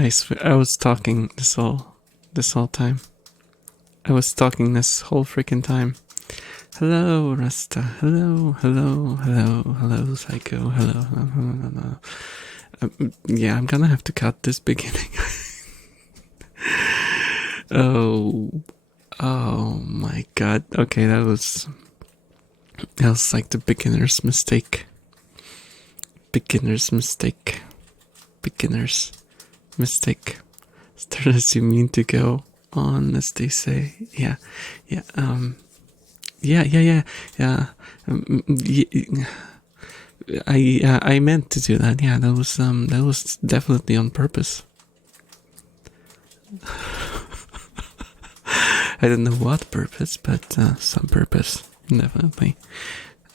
I swear, I was talking this whole time. I was talking this whole freaking time. Hello, Rasta. Hello, hello, hello, hello, Psycho. Hello, hello, hello, hello. Yeah, I'm gonna have to cut this beginning. Oh my god. Okay, that was like the beginner's mistake. Beginner's mistake. Beginner's mistake. Start as you mean to go on, as they say. Yeah. I meant to do that. Yeah, that was definitely on purpose. I don't know what purpose, but some purpose, definitely.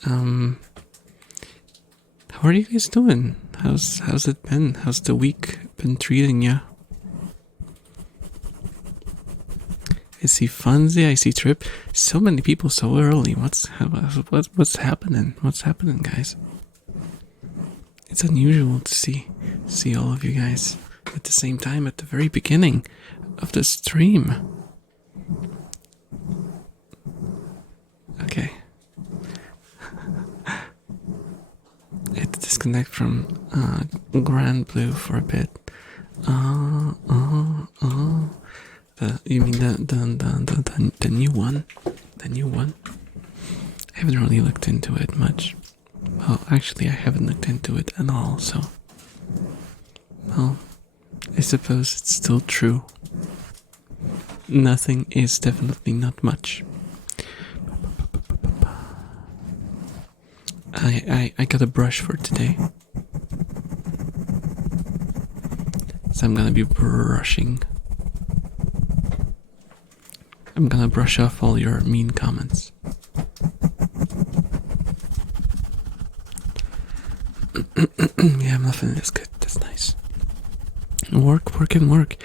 How are you guys doing? How's it been? How's the week been treating you? I see Funzy, I see Trip. So many people so early. What's happening? What's happening, guys? It's unusual to see all of you guys at the same time at the very beginning of the stream. Okay. I had to disconnect from Grand Blue for a bit. You mean the new one? The new one? I haven't really looked into it much. Well, actually, I haven't looked into it at all, so. Well, I suppose it's still true. Nothing is definitely not much. I got a brush for today. So I'm gonna be brushing. I'm gonna brush off all your mean comments. Yeah, muffin is good. That's nice. Work. It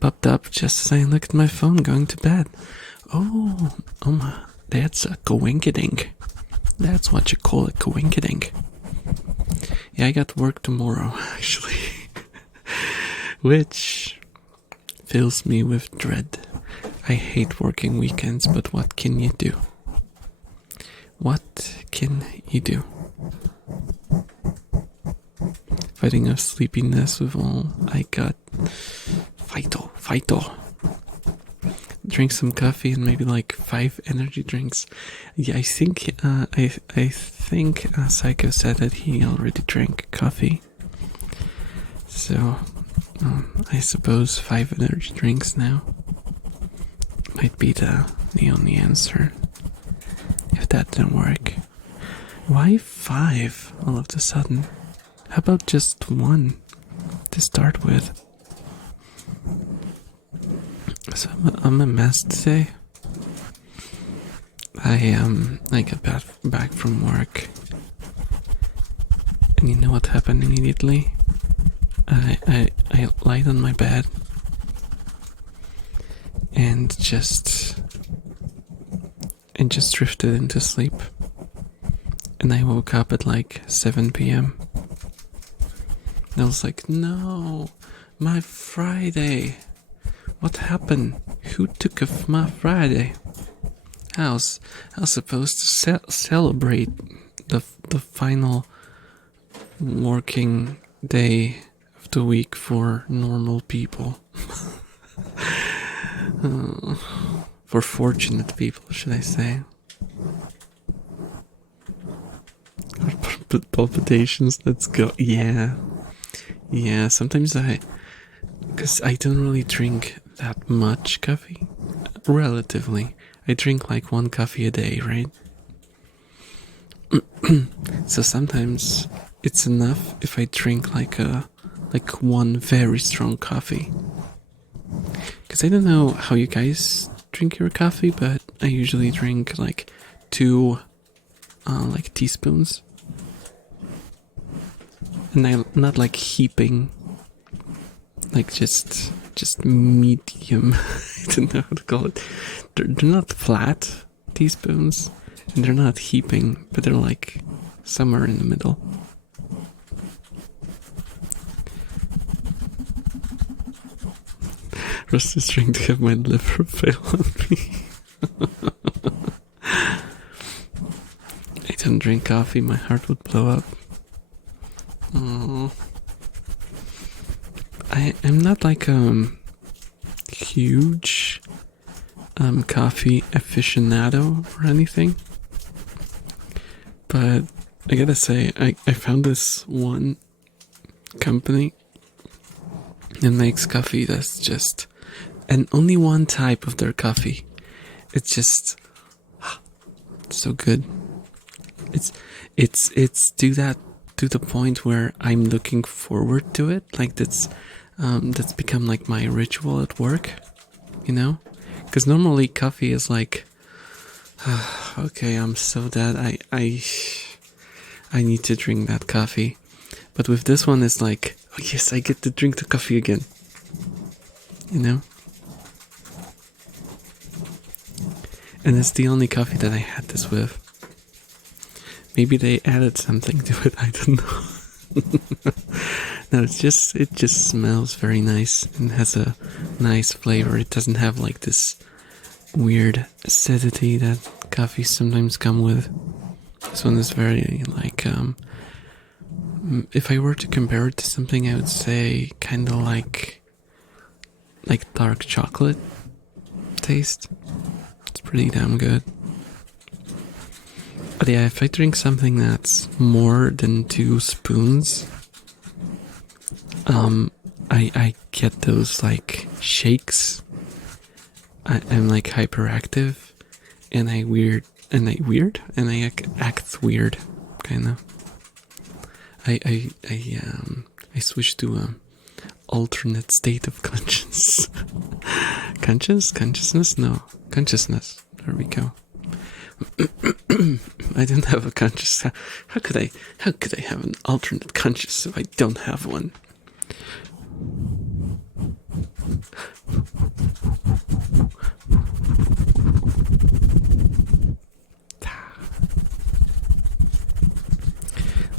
popped up just as I looked at my phone going to bed. Oh my, that's a coinkydink. That's what you call a coinkydink. Yeah, I got work tomorrow, actually. Which fills me with dread. I hate working weekends, but what can you do? What can you do? Fighting off sleepiness with all I got. Fighto. Drink some coffee and maybe like 5 energy drinks. Yeah, I think Psycho said that he already drank coffee. So I suppose 5 energy drinks now might be the only answer. If that didn't work. Why 5 all of a sudden? How about just 1 to start with? So I'm a mess today. I got back from work, and you know what happened immediately? I lied on my bed and just drifted into sleep, and I woke up at like 7 p.m. and I was like, no, my Friday. What happened? Who took off my Friday? I was supposed to celebrate the final working day of the week for normal people. For fortunate people, should I say. Palpitations, let's go. Yeah, sometimes because I don't really drink that much coffee. Relatively. I drink like 1 coffee a day, right? So sometimes it's enough if I drink like 1 very strong coffee. Because I don't know how you guys drink your coffee, but I usually drink like 2 like teaspoons. And I'm not like heaping, like just medium. I don't know how to call it. They're not flat teaspoons, and they're not heaping, but they're like somewhere in the middle. trust this drink to have my liver fail on me. I don't drink coffee, my heart would blow up. I'm not like huge coffee aficionado or anything, but I gotta say I found this one company that makes coffee that's just, and only one type of their coffee. It's just so good. It's to the point where I'm looking forward to it. Like that's become like my ritual at work, you know? Because normally coffee is like, okay, I'm so dead. I need to drink that coffee. But with this one, it's like, oh yes, I get to drink the coffee again. You know? And it's the only coffee that I had this with. Maybe they added something to it, I don't know. No, it just smells very nice and has a nice flavor. It doesn't have like this weird acidity that coffees sometimes come with. This one is very like, if I were to compare it to something, I would say kind of like dark chocolate taste. It's pretty damn good. But yeah, if I drink something that's more than 2 spoons, I get those like shakes. I'm like hyperactive, and I act weird, kind of. I switch to a alternate state of conscience. Consciousness? No, consciousness. There we go. I don't have a conscious. How could I have an alternate conscious if I don't have one?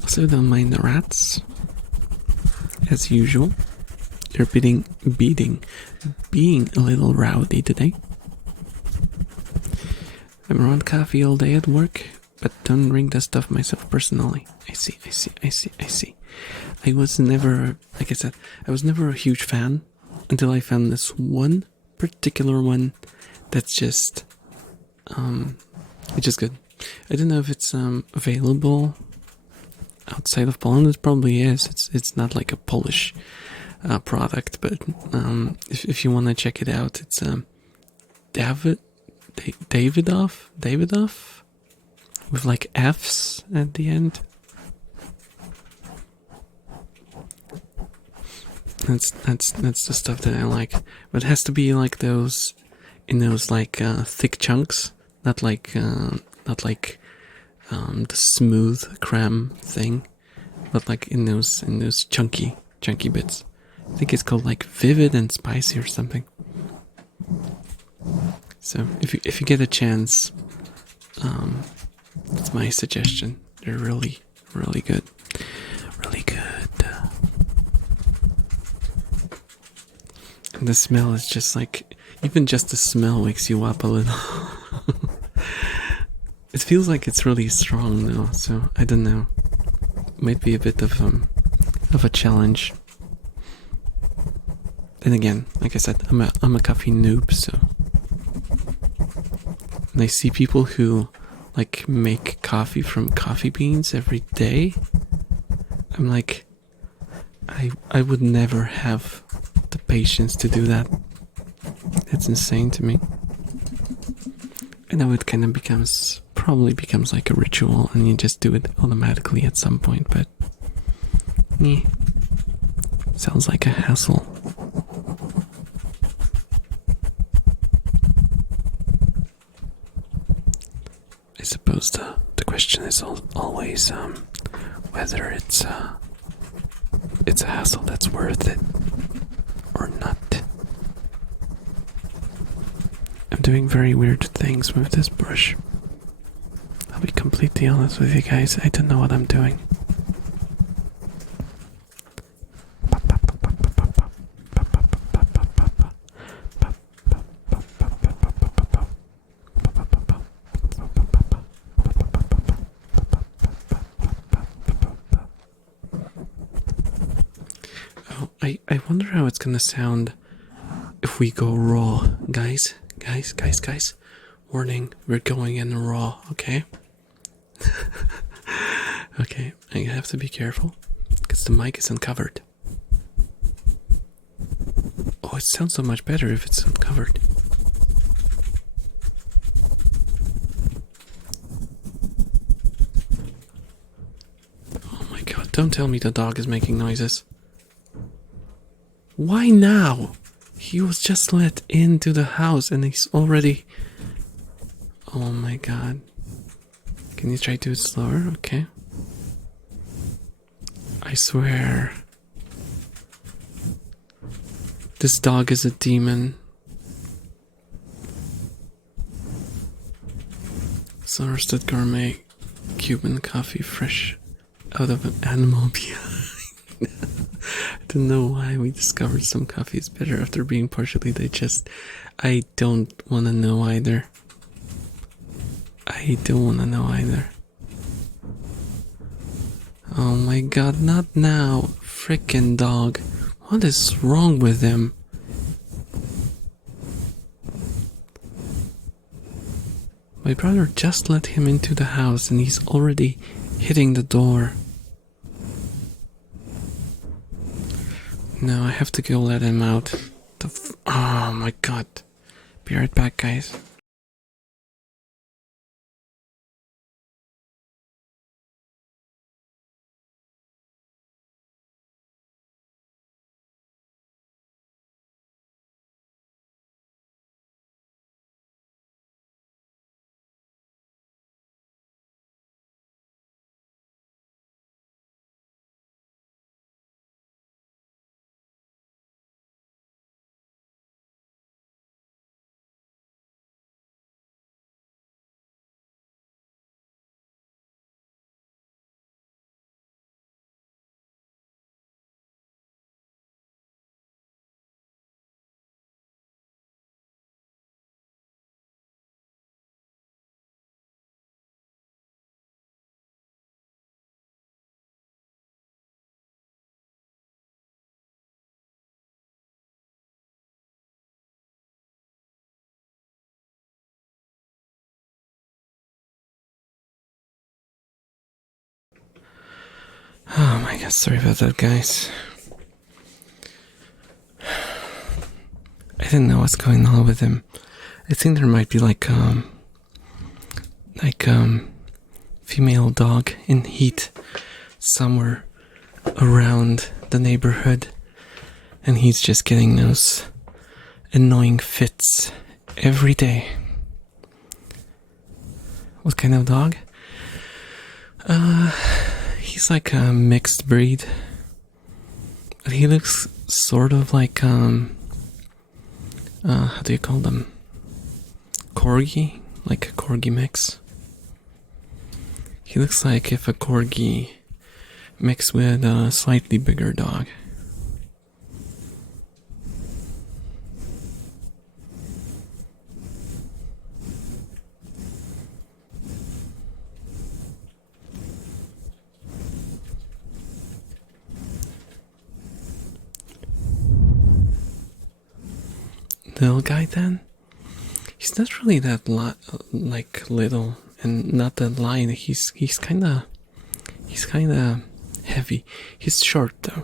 Also, don't mind the rats. As usual, they're being a little rowdy today. I'm around coffee all day at work, but don't drink that stuff myself personally. I see. I was never, like I said, I was never a huge fan until I found this one particular one that's just, it's just good. I don't know if it's available outside of Poland. It probably is. It's not like a Polish product, but if you want to check it out, it's Davidoff with like F's at the end. That's the stuff that I like. But it has to be like those in those like thick chunks, not like the smooth creme thing, but like in those chunky bits. I think it's called like Vivid and Spicy or something. So if you get a chance, that's my suggestion. They're really, really good. Really good. And the smell is just like, even just the smell wakes you up a little. It feels like it's really strong though, so I don't know. Might be a bit of a challenge. Then again, like I said, I'm a coffee noob, so. And I see people who like make coffee from coffee beans every day. I'm like, I would never have the patience to do that. That's insane to me. I know it kind of probably becomes like a ritual and you just do it automatically at some point, but sounds like a hassle. I suppose the question is always whether it's a hassle that's worth it or not. I'm doing very weird things with this brush. I'll be completely honest with you guys, I don't know what I'm doing. I wonder how it's gonna sound if we go raw. Guys. Warning, we're going in raw, okay? Okay, I have to be careful because the mic is uncovered. Oh, it sounds so much better if it's uncovered. Oh my god, don't tell me the dog is making noises. Why now? He was just let into the house and he's already... Oh my god. Can you try to do it slower? Okay. I swear. This dog is a demon. Sourced gourmet Cuban coffee fresh out of an animal behind. I don't know why we discovered some coffee is better after being partially digested. I don't want to know either. I don't want to know either. Oh my god, not now. Frickin' dog. What is wrong with him? My brother just let him into the house and he's already hitting the door. No, I have to go let him out. Oh my god. Be right back, guys. Oh my god, sorry about that, guys. I didn't know what's going on with him. I think there might be like female dog in heat somewhere around the neighborhood, and he's just getting those annoying fits every day. What kind of dog? He's like a mixed breed. But he looks sort of like how do you call them? Corgi? Like a corgi mix. He looks like if a corgi mixed with a slightly bigger dog. Little guy then? He's not really that like little and not that light. He's kinda heavy. He's short though.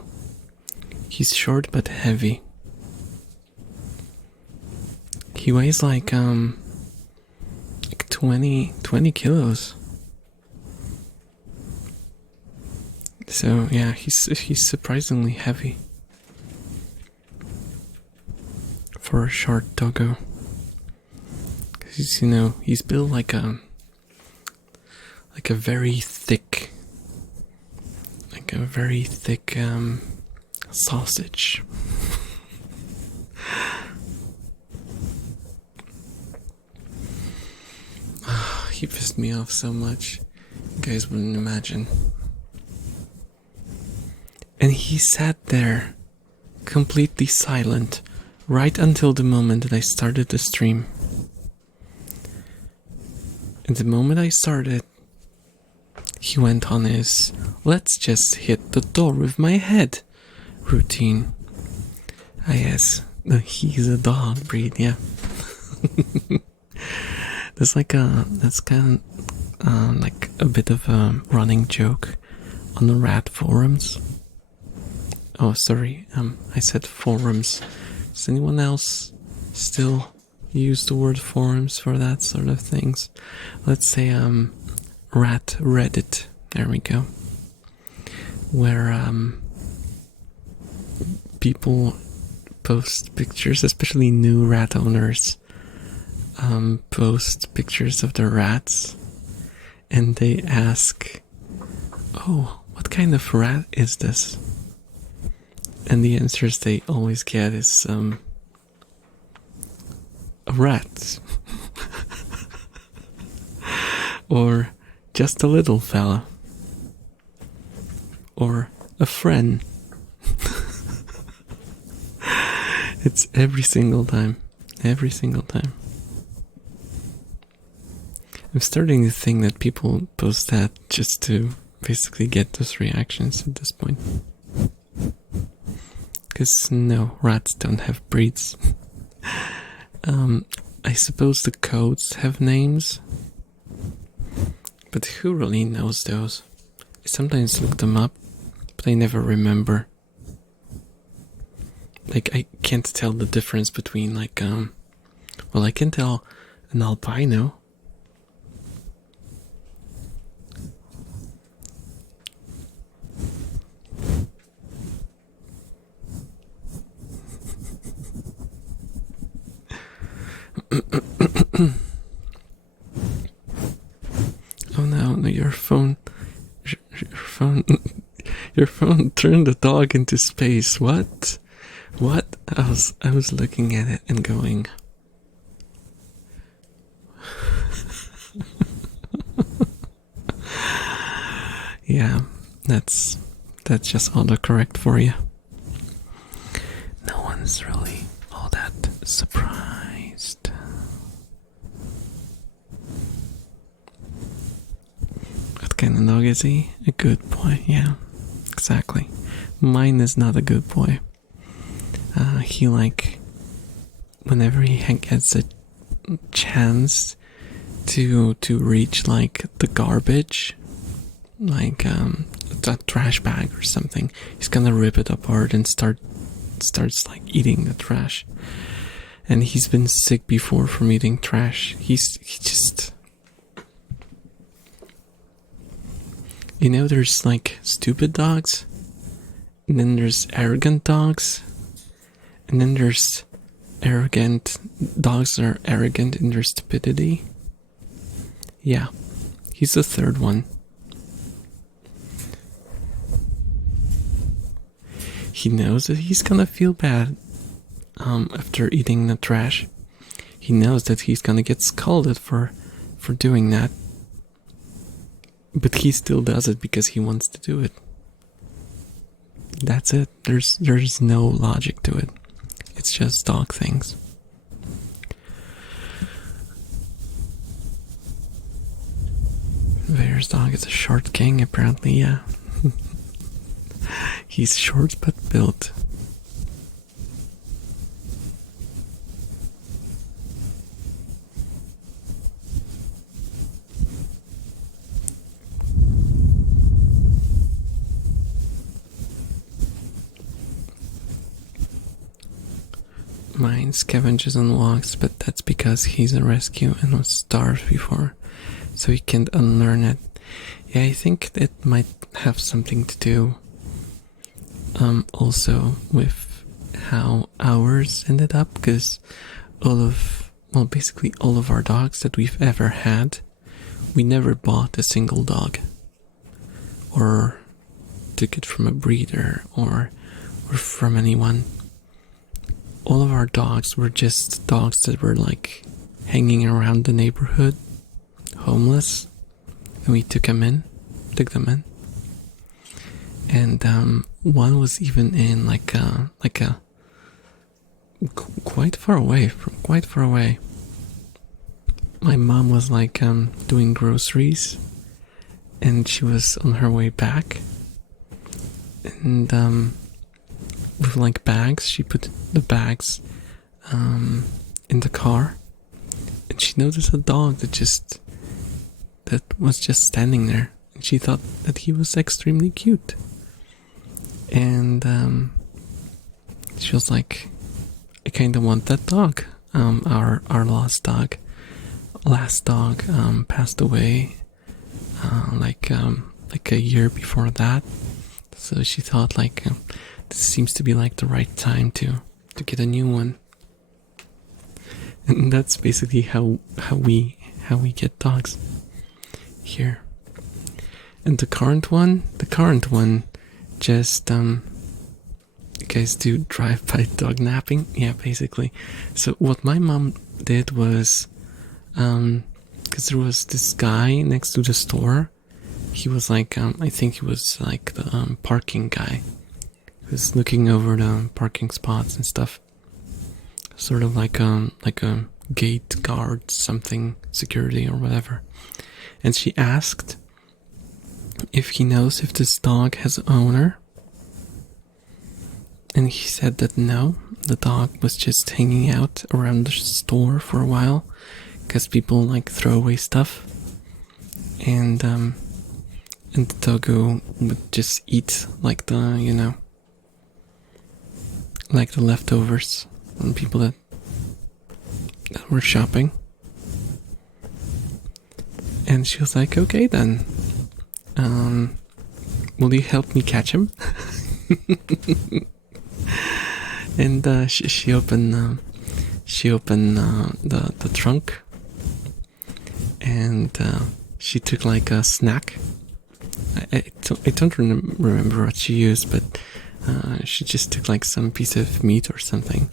He's short but heavy. He weighs like 20 kilos. So yeah, he's surprisingly heavy for a short doggo. Cause he's built like a very thick, sausage. He pissed me off so much, you guys wouldn't imagine. And he sat there, completely silent, right until the moment that I started the stream. And the moment I started, he went on his "let's just hit the door with my head" routine. Ah, yes, he's a dog breed, yeah. That's kind of like a bit of a running joke on the rat forums. Oh, sorry, I said forums. Does anyone else still use the word forums for that sort of things? Let's say rat Reddit. There we go. Where people post pictures, especially new rat owners, post pictures of their rats, and they ask, "Oh, what kind of rat is this?" And the answers they always get is a rat, or just a little fella, or a friend. It's every single time. Every single time. I'm starting to think that people post that just to basically get those reactions at this point. Because no, rats don't have breeds. I suppose the codes have names. But who really knows those? I sometimes look them up, but I never remember. Like, I can't tell the difference between, like, well, I can tell an albino. Oh no, your phone your phone turned the dog into space. What? What? I was looking at it and going, yeah, that's just autocorrect for you. No one's really all that surprised. What kind of dog is he? A good boy, yeah, exactly. Mine is not a good boy. He, like, whenever he gets a chance to reach, like, the garbage, like a trash bag or something, he's gonna rip it apart and starts like eating the trash. And he's been sick before from eating trash. He just, you know, there's like stupid dogs, and then there's arrogant dogs, and then there's arrogant dogs that are arrogant in their stupidity. Yeah, he's the third one. He knows that he's gonna feel bad after eating the trash. He knows that he's gonna get scolded for doing that. But he still does it because he wants to do it. That's it. There's no logic to it. It's just dog things. Bear's dog is a short king, apparently, yeah. He's short but built. Mine scavenges and walks, but that's because he's a rescue and was starved before, so he can't unlearn it. Yeah, I think it might have something to do also with how ours ended up, because basically all of our dogs that we've ever had, we never bought a single dog or took it from a breeder or from anyone. All of our dogs were just dogs that were like hanging around the neighborhood, homeless, and we took them in. And one was even in like a quite far away. My mom was like doing groceries, and she was on her way back, and with like bags. She put the bags in the car, and she noticed a dog that was just standing there, and she thought that he was extremely cute. And she was like, I kind of want that dog. Our last dog passed away like a year before that. So she thought like this seems to be like the right time to get a new one. And that's basically how we get dogs here. And the current one just you guys do drive-by dog napping? Yeah, basically. So what my mom did was, because there was this guy next to the store. He was like, I think he was like the parking guy. He was looking over the parking spots and stuff. Sort of like a gate guard, something, security or whatever. And she asked if he knows if this dog has an owner. And he said that no, the dog was just hanging out around the store for a while, because people like throw away stuff, and the doggo would just eat like the like the leftovers from people that were shopping. And she was like, okay then, will you help me catch him? And she opened the trunk, and she took like a snack. I don't remember what she used, but she just took like some piece of meat or something.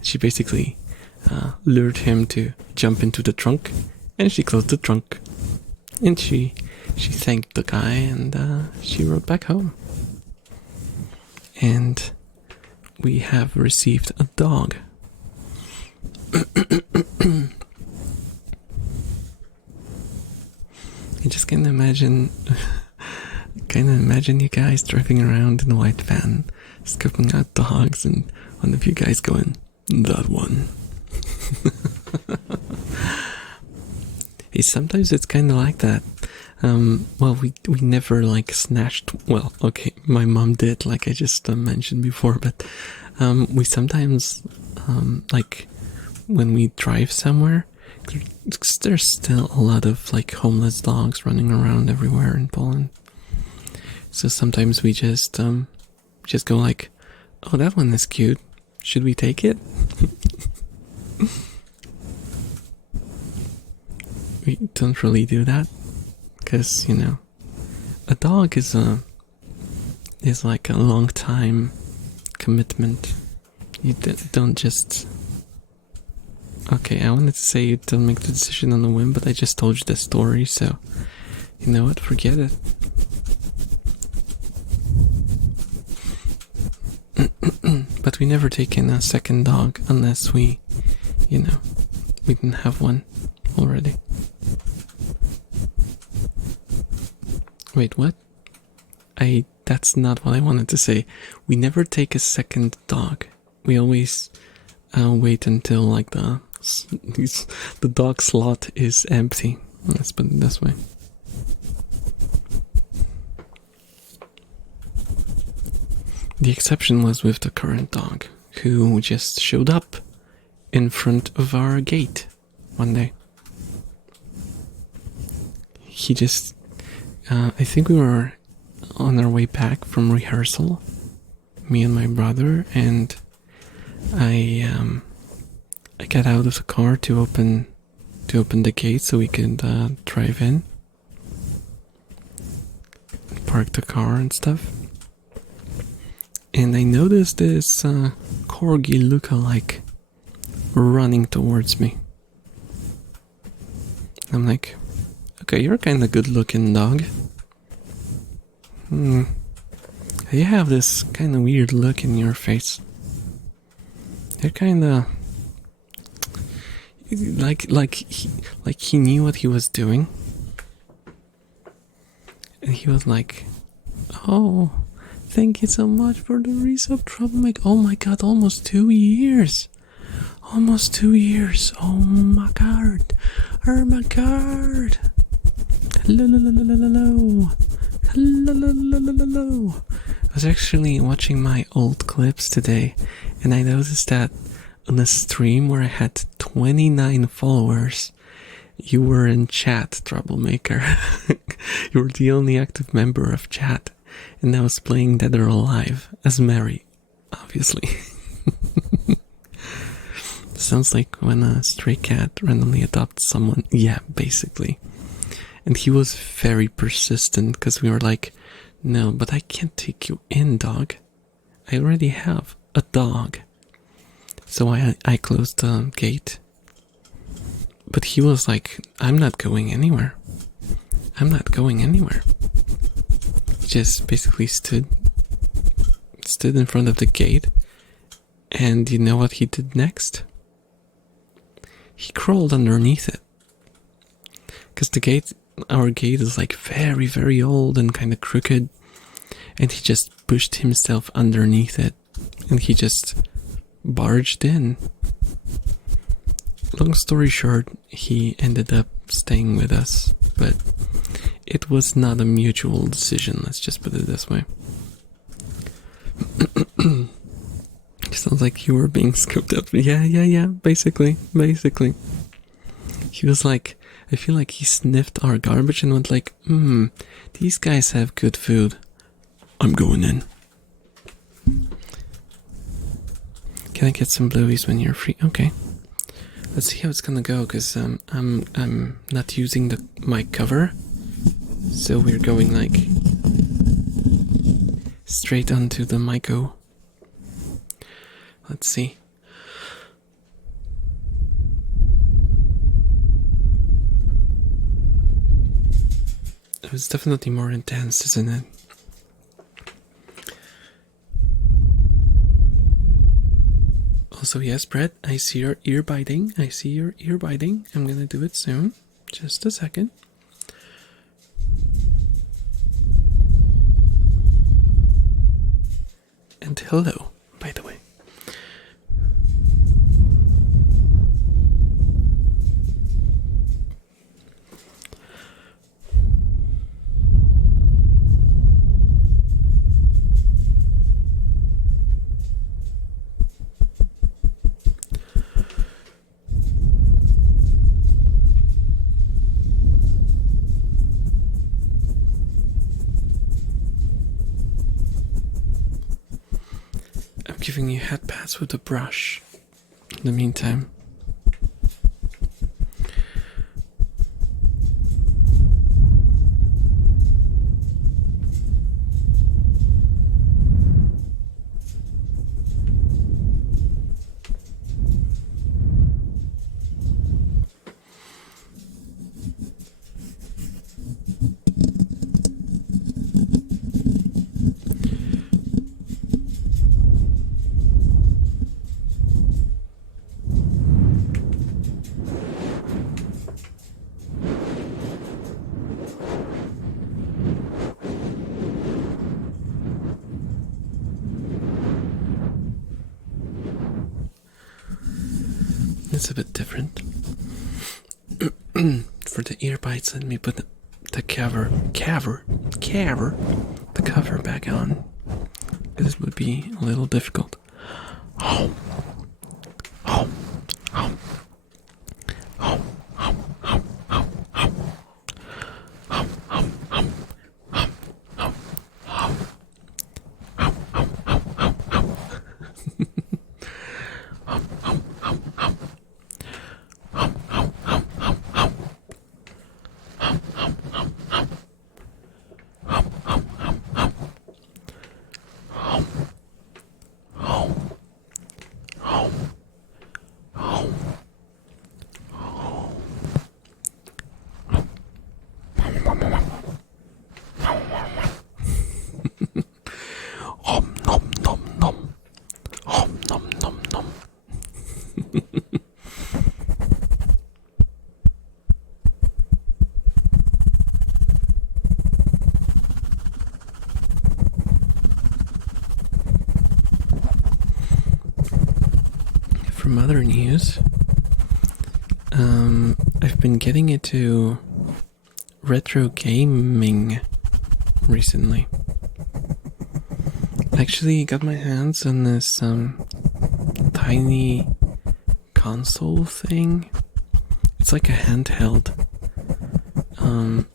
She basically lured him to jump into the trunk, and she closed the trunk, and she thanked the guy, and she rode back home. And we have received a dog. I just can't imagine you guys driving around in a white van, scoping out dogs, and one of you guys going, that one. Hey, sometimes it's kind of like that. Well, we never like snatched. Well, okay, my mom did, like I just mentioned before, but we sometimes like when we drive somewhere, there's still a lot of like homeless dogs running around everywhere in Poland. So sometimes we just go like, oh, that one is cute. Should we take it? We don't really do that, because a dog is like a long time commitment. You don't just. Okay, I wanted to say you don't make the decision on a whim, but I just told you the story, so you know what? Forget it. But we never take in a second dog unless we didn't have one already. Wait, what? That's not what I wanted to say. We never take a second dog. We always wait until like the dog slot is empty. Let's put it this way. The exception was with the current dog, who just showed up in front of our gate one day. He just, I think we were on our way back from rehearsal, me and my brother, and I got out of the car to open the gate so we could drive in, park the car and stuff. And I noticed this corgi lookalike running towards me. I'm like, okay, you're kind of good looking, dog. You have this kind of weird look in your face. You're kind of like he knew what he was doing, and he was like, "Oh, Thank you so much for the resub, Troublemaker. Oh my god, almost 2 years. Almost 2 years. Oh my god. Oh my god. Hello, hello, hello, hello. Hello, hello, hello, hello. I was actually watching my old clips today, and I noticed that on a stream where I had 29 followers, you were in chat, Troublemaker. You were the only active member of chat, and I was playing Dead or Alive as Mary, obviously. Sounds like when a stray cat randomly adopts someone. Yeah, basically. And he was very persistent because we were like, no, but I can't take you in, dog. I already have a dog. So I closed the gate. But he was like, I'm not going anywhere. I'm not going anywhere. He just basically stood in front of the gate. And you know what he did next? He crawled underneath it. Because our gate is like very, very old and kind of crooked. And he just pushed himself underneath it. And he just barged in. Long story short, he ended up staying with us. But it was not a mutual decision, let's just put it this way. Sounds like you were being scooped up. Yeah, basically. He was like, I feel like he sniffed our garbage and went like, these guys have good food. I'm going in. Can I get some blueies when you're free? Okay. Let's see how it's gonna go, because I'm not using the mic cover. So we're going like straight onto the mic-o. Let's see. It was definitely more intense, isn't it? Also, yes, Brett, I see your ear biting. I'm gonna do it soon. Just a second. And hello, by the way. Giving you head pats with a brush in the meantime. It's a bit different. For the ear bites, let me put the cover back on. This would be a little difficult. I've been getting into retro gaming recently. I actually got my hands on this tiny console thing. It's like a handheld.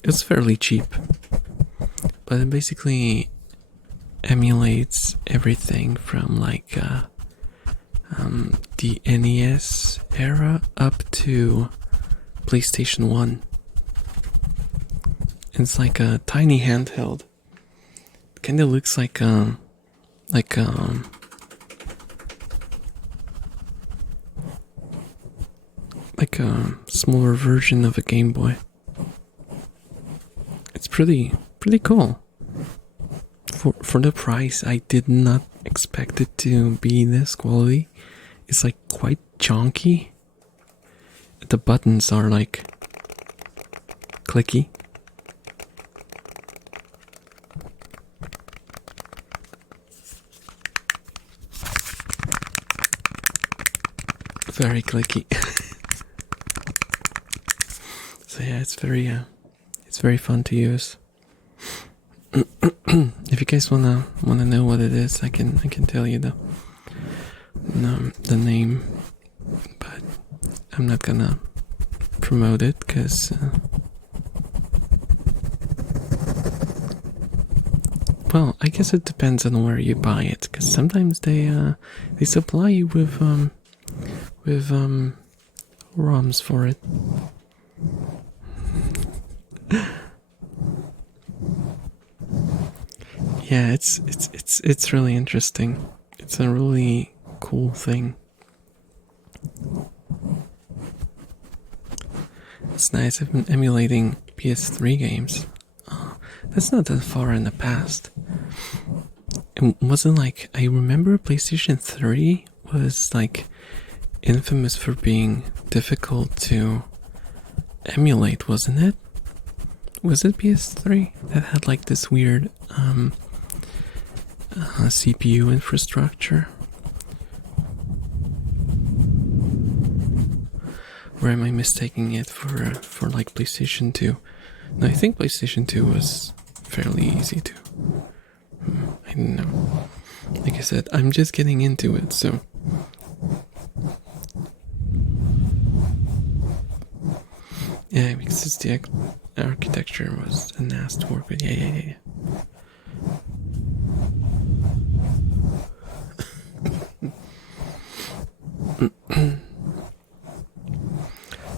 It's fairly cheap, but it basically emulates everything from like the NES era up to PlayStation 1. It's like a tiny handheld. Kinda looks like a smaller version of a Game Boy. It's pretty cool. For the price, I did not expect it to be this quality. It's like quite chunky. The buttons are like clicky. Very clicky. So yeah, it's very fun to use. If you guys wanna know what it is, I can tell you the name, but I'm not gonna promote it because well, I guess it depends on where you buy it, because sometimes they supply you with ROMs for it. Yeah, it's really interesting. It's a really cool thing. It's nice. I've been emulating PS3 games. That's not that far in the past. It wasn't like, I remember PlayStation 3 was like infamous for being difficult to emulate, wasn't it? Was it PS3 that had like this weird CPU infrastructure? Or am I mistaking it for like PlayStation 2? No, I think PlayStation 2 was fairly easy to. I don't know. Like I said, I'm just getting into it, so. Yeah, because the architecture was a NAS to work with. Yeah.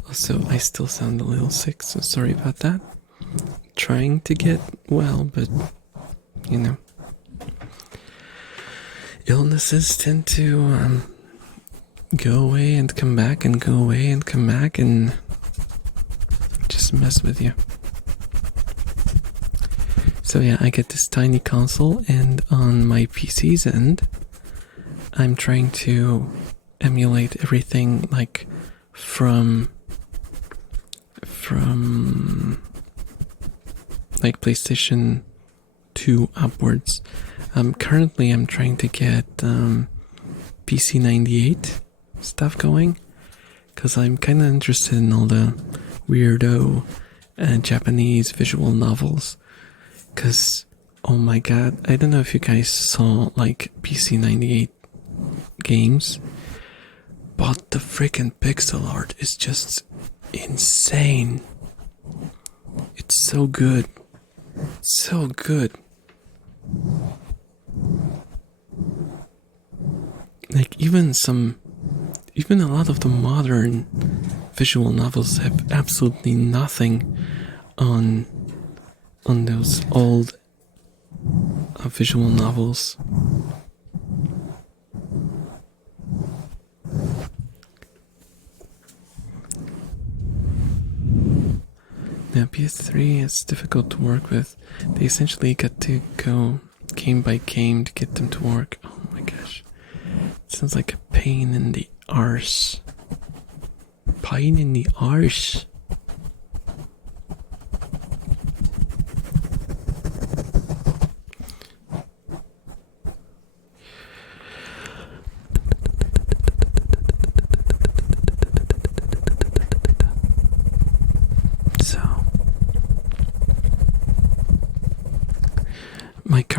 Also, I still sound a little sick, so sorry about that. Trying to get well, but you know, illnesses tend to go away and come back and go away and come back and just mess with you. So yeah, I get this tiny console, and on my PC's end, I'm trying to emulate everything like from like PlayStation 2 upwards. Currently I'm trying to get PC 98 stuff going, because I'm kind of interested in all the weirdo Japanese visual novels. Because, oh my god, I don't know if you guys saw like PC 98 games, but the freaking pixel art is just insane. It's so good. So good. Like even a lot of the modern visual novels have absolutely nothing on those old visual novels. Now PS3 is difficult to work with. They essentially got to go game by game to get them to work. Oh my gosh. It sounds like a pain in the arse. Pain in the arse.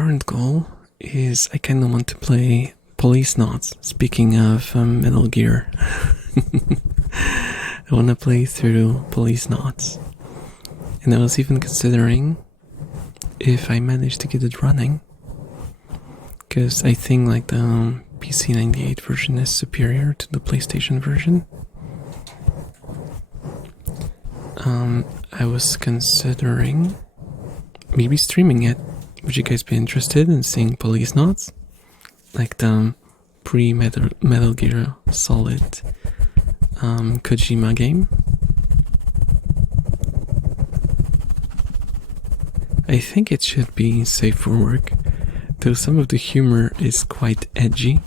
current goal is I kind of want to play Police Knots. Speaking of Metal Gear, I want to play through Police Knots. And I was even considering if I managed to get it running, because I think like the PC 98 version is superior to the PlayStation version. I was considering maybe streaming it. Would you guys be interested in seeing Police Knots? Like the pre-Metal Gear Solid Kojima game? I think it should be safe for work, though some of the humor is quite edgy.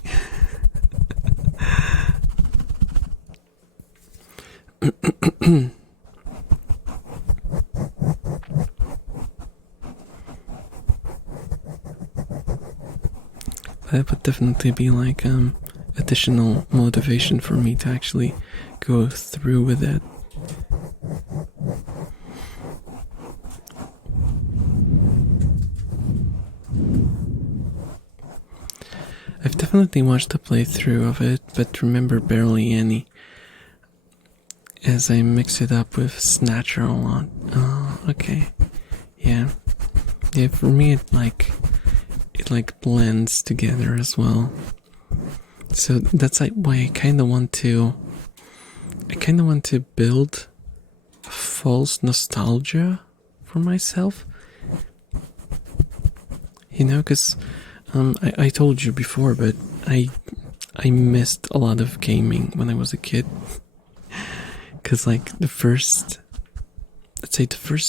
That would definitely be like additional motivation for me to actually go through with it. I've definitely watched a playthrough of it, but remember barely any, as I mix it up with Snatcher a lot. Oh, okay. Yeah, for me it blends together as well. So that's like why I kind of want to build false nostalgia for myself. You know, because I told you before, but I missed a lot of gaming when I was a kid. Because like the first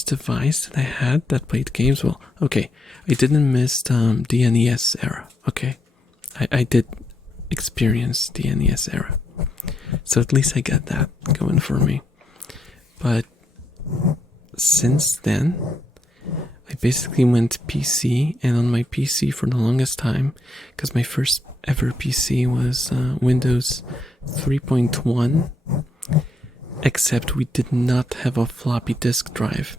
device that I had that played games, well, okay, I didn't miss the NES era, okay? I did experience the NES era. So at least I got that going for me. But since then, I basically went PC, and on my PC for the longest time, because my first ever PC was Windows 3.1, except we did not have a floppy disk drive.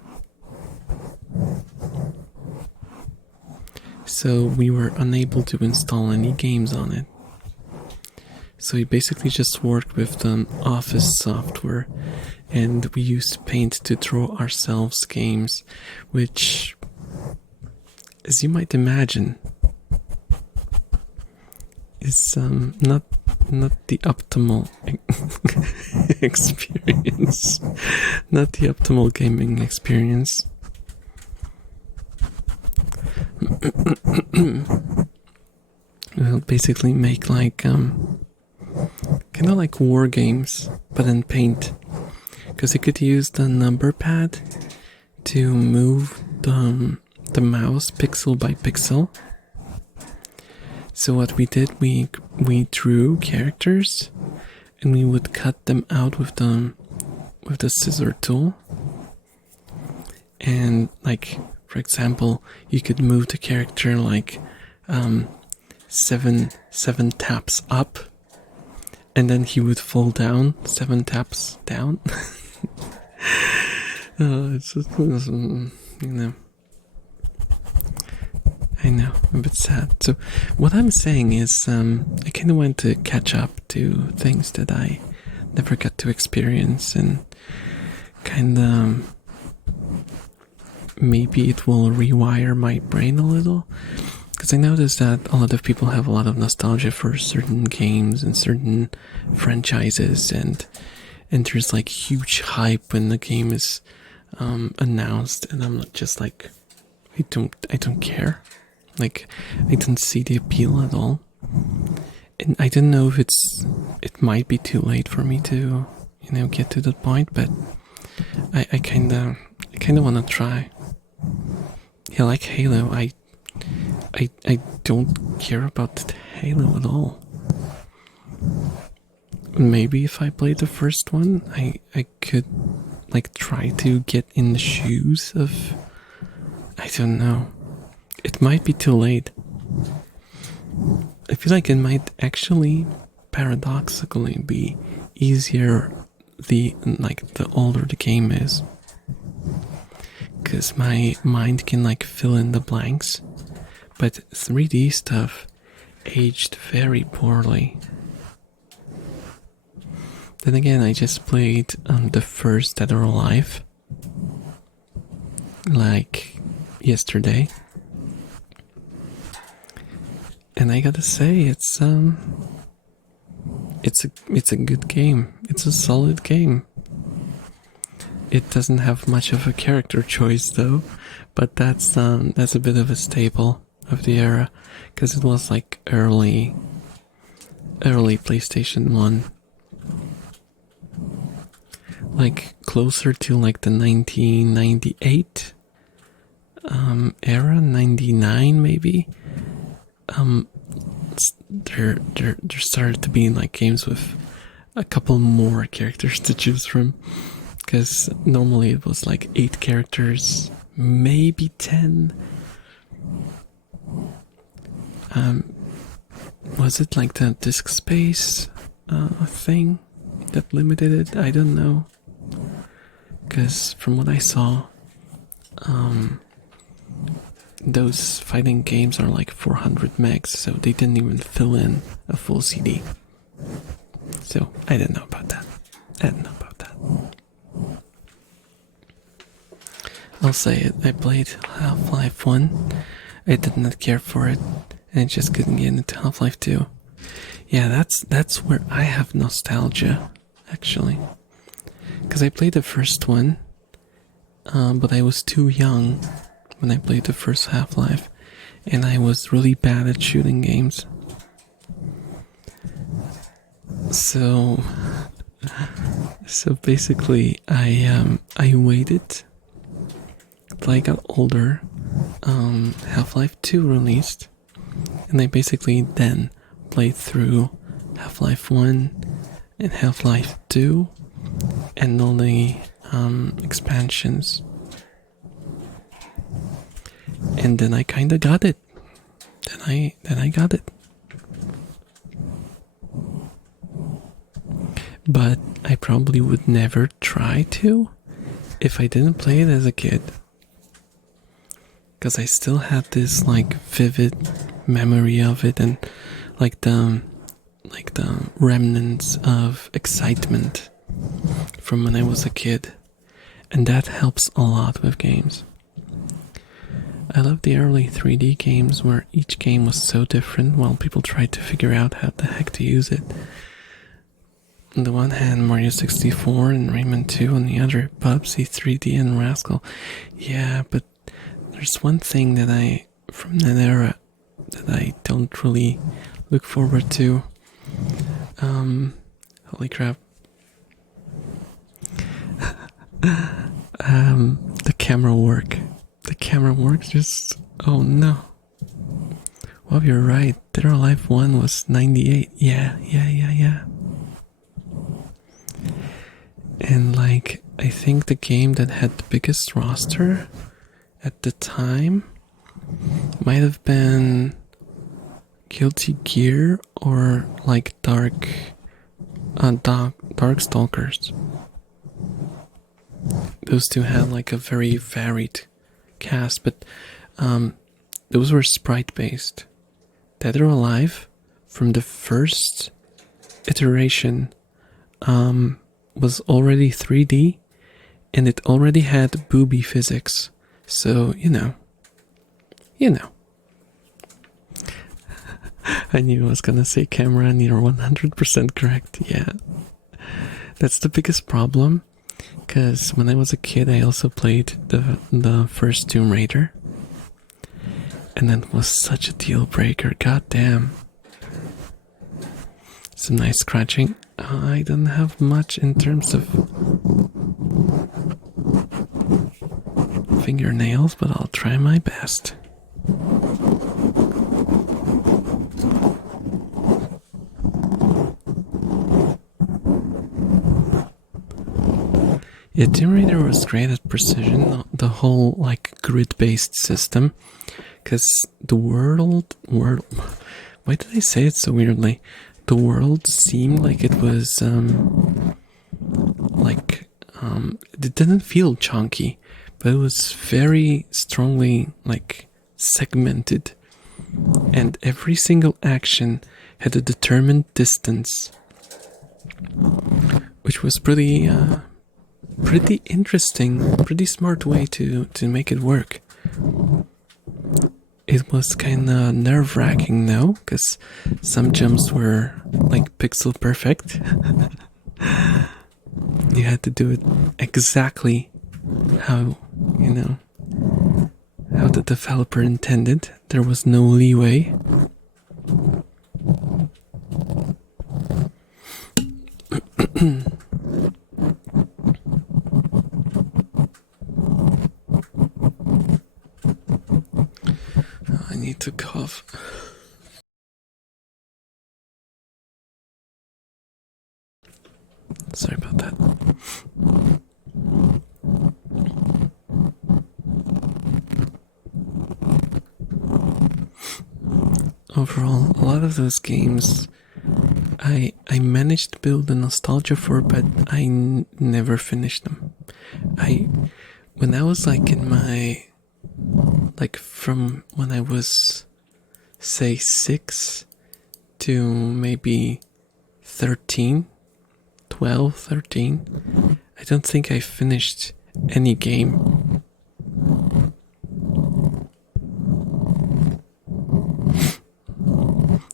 So we were unable to install any games on it. So we basically just worked with the Office software, and we used Paint to draw ourselves games, which, as you might imagine, is not the optimal experience, not the optimal gaming experience. We'll basically make like kind of like war games, but in Paint, because you could use the number pad to move the mouse pixel by pixel. So what we did, we drew characters, and we would cut them out with the scissor tool. And like, for example, you could move the character like seven taps up, and then he would fall down 7 taps down. It's just, you know. I know, a bit sad. So what I'm saying is I kind of want to catch up to things that I never got to experience, and kind of maybe it will rewire my brain a little, because I noticed that a lot of people have a lot of nostalgia for certain games and certain franchises, and there's like huge hype when the game is announced, and I'm just like, I don't care. Like, I don't see the appeal at all. And I don't know if it might be too late for me to, get to that point, but I kinda wanna try. Yeah, like Halo, I don't care about Halo at all. Maybe if I played the first one, I could like try to get in the shoes of, I don't know. It might be too late. I feel like it might actually paradoxically be easier the older the game is, because my mind can like fill in the blanks, But 3D stuff aged very poorly. Then again, I just played the first Dead or Alive, like yesterday, and I gotta say, it's a good game. It's a solid game. It doesn't have much of a character choice though, but that's a bit of a staple of the era, because it was like early PlayStation 1. Like closer to like the 1998 era, 99 maybe. There started to be like games with a couple more characters to choose from, because normally it was like 8 characters, maybe 10. Was it like the disk space thing that limited it? I don't know. Because from what I saw, those fighting games are like 400 megs, so they didn't even fill in a full CD. So I didn't know about that. I'll say it. I played Half-Life 1. I did not care for it, and I just couldn't get into Half-Life 2. Yeah, that's where I have nostalgia, actually. Because I played the first one, but I was too young when I played the first Half-Life, and I was really bad at shooting games. So basically, I waited till I got older. Half-Life 2 released, and I basically then played through Half-Life 1 and Half-Life 2 and all the expansions. And then I kinda got it. Then I got it. But I probably would never try to if I didn't play it as a kid. Because I still had this like vivid memory of it, and like the remnants of excitement from when I was a kid. And that helps a lot with games. I love the early 3D games where each game was so different while people tried to figure out how the heck to use it. On the one hand, Mario 64 and Rayman 2, on the other, Bubsy 3D and Rascal. Yeah, but there's one thing that from that era, that I don't really look forward to. Holy crap. The camera work. The camera work just... Oh no. Well, you're right. Dead or Alive 1 was 98. Yeah. And like, I think the game that had the biggest roster at the time might have been Guilty Gear or like Darkstalkers. Those two had like a very varied cast, but those were sprite based. Dead or Alive, from the first iteration, was already 3D, and it already had booby physics. So you know. I knew I was gonna say camera, and you're 100% correct. Yeah, that's the biggest problem. Because when I was a kid, I also played the first Tomb Raider, and that was such a deal breaker. God damn. Some nice scratching. I don't have much in terms of fingernails, but I'll try my best. Yeah, Tomb Raider was great at precision, the whole like grid-based system, because the world, why did I say it so weirdly? The world seemed like it was, it didn't feel chunky, but it was very strongly like segmented. and every single action had a determined distance, which was pretty interesting, pretty smart way to make it work. It was kind of nerve-wracking, though, because some jumps were like pixel perfect. You had to do it exactly how, how the developer intended. There was no leeway. I need to cough. Sorry about that. Overall, a lot of those games I managed to build a nostalgia for, but I never finished them. When I was like in my, like from when I was, say, 6 to maybe 13, 12, 13, I don't think I finished any game.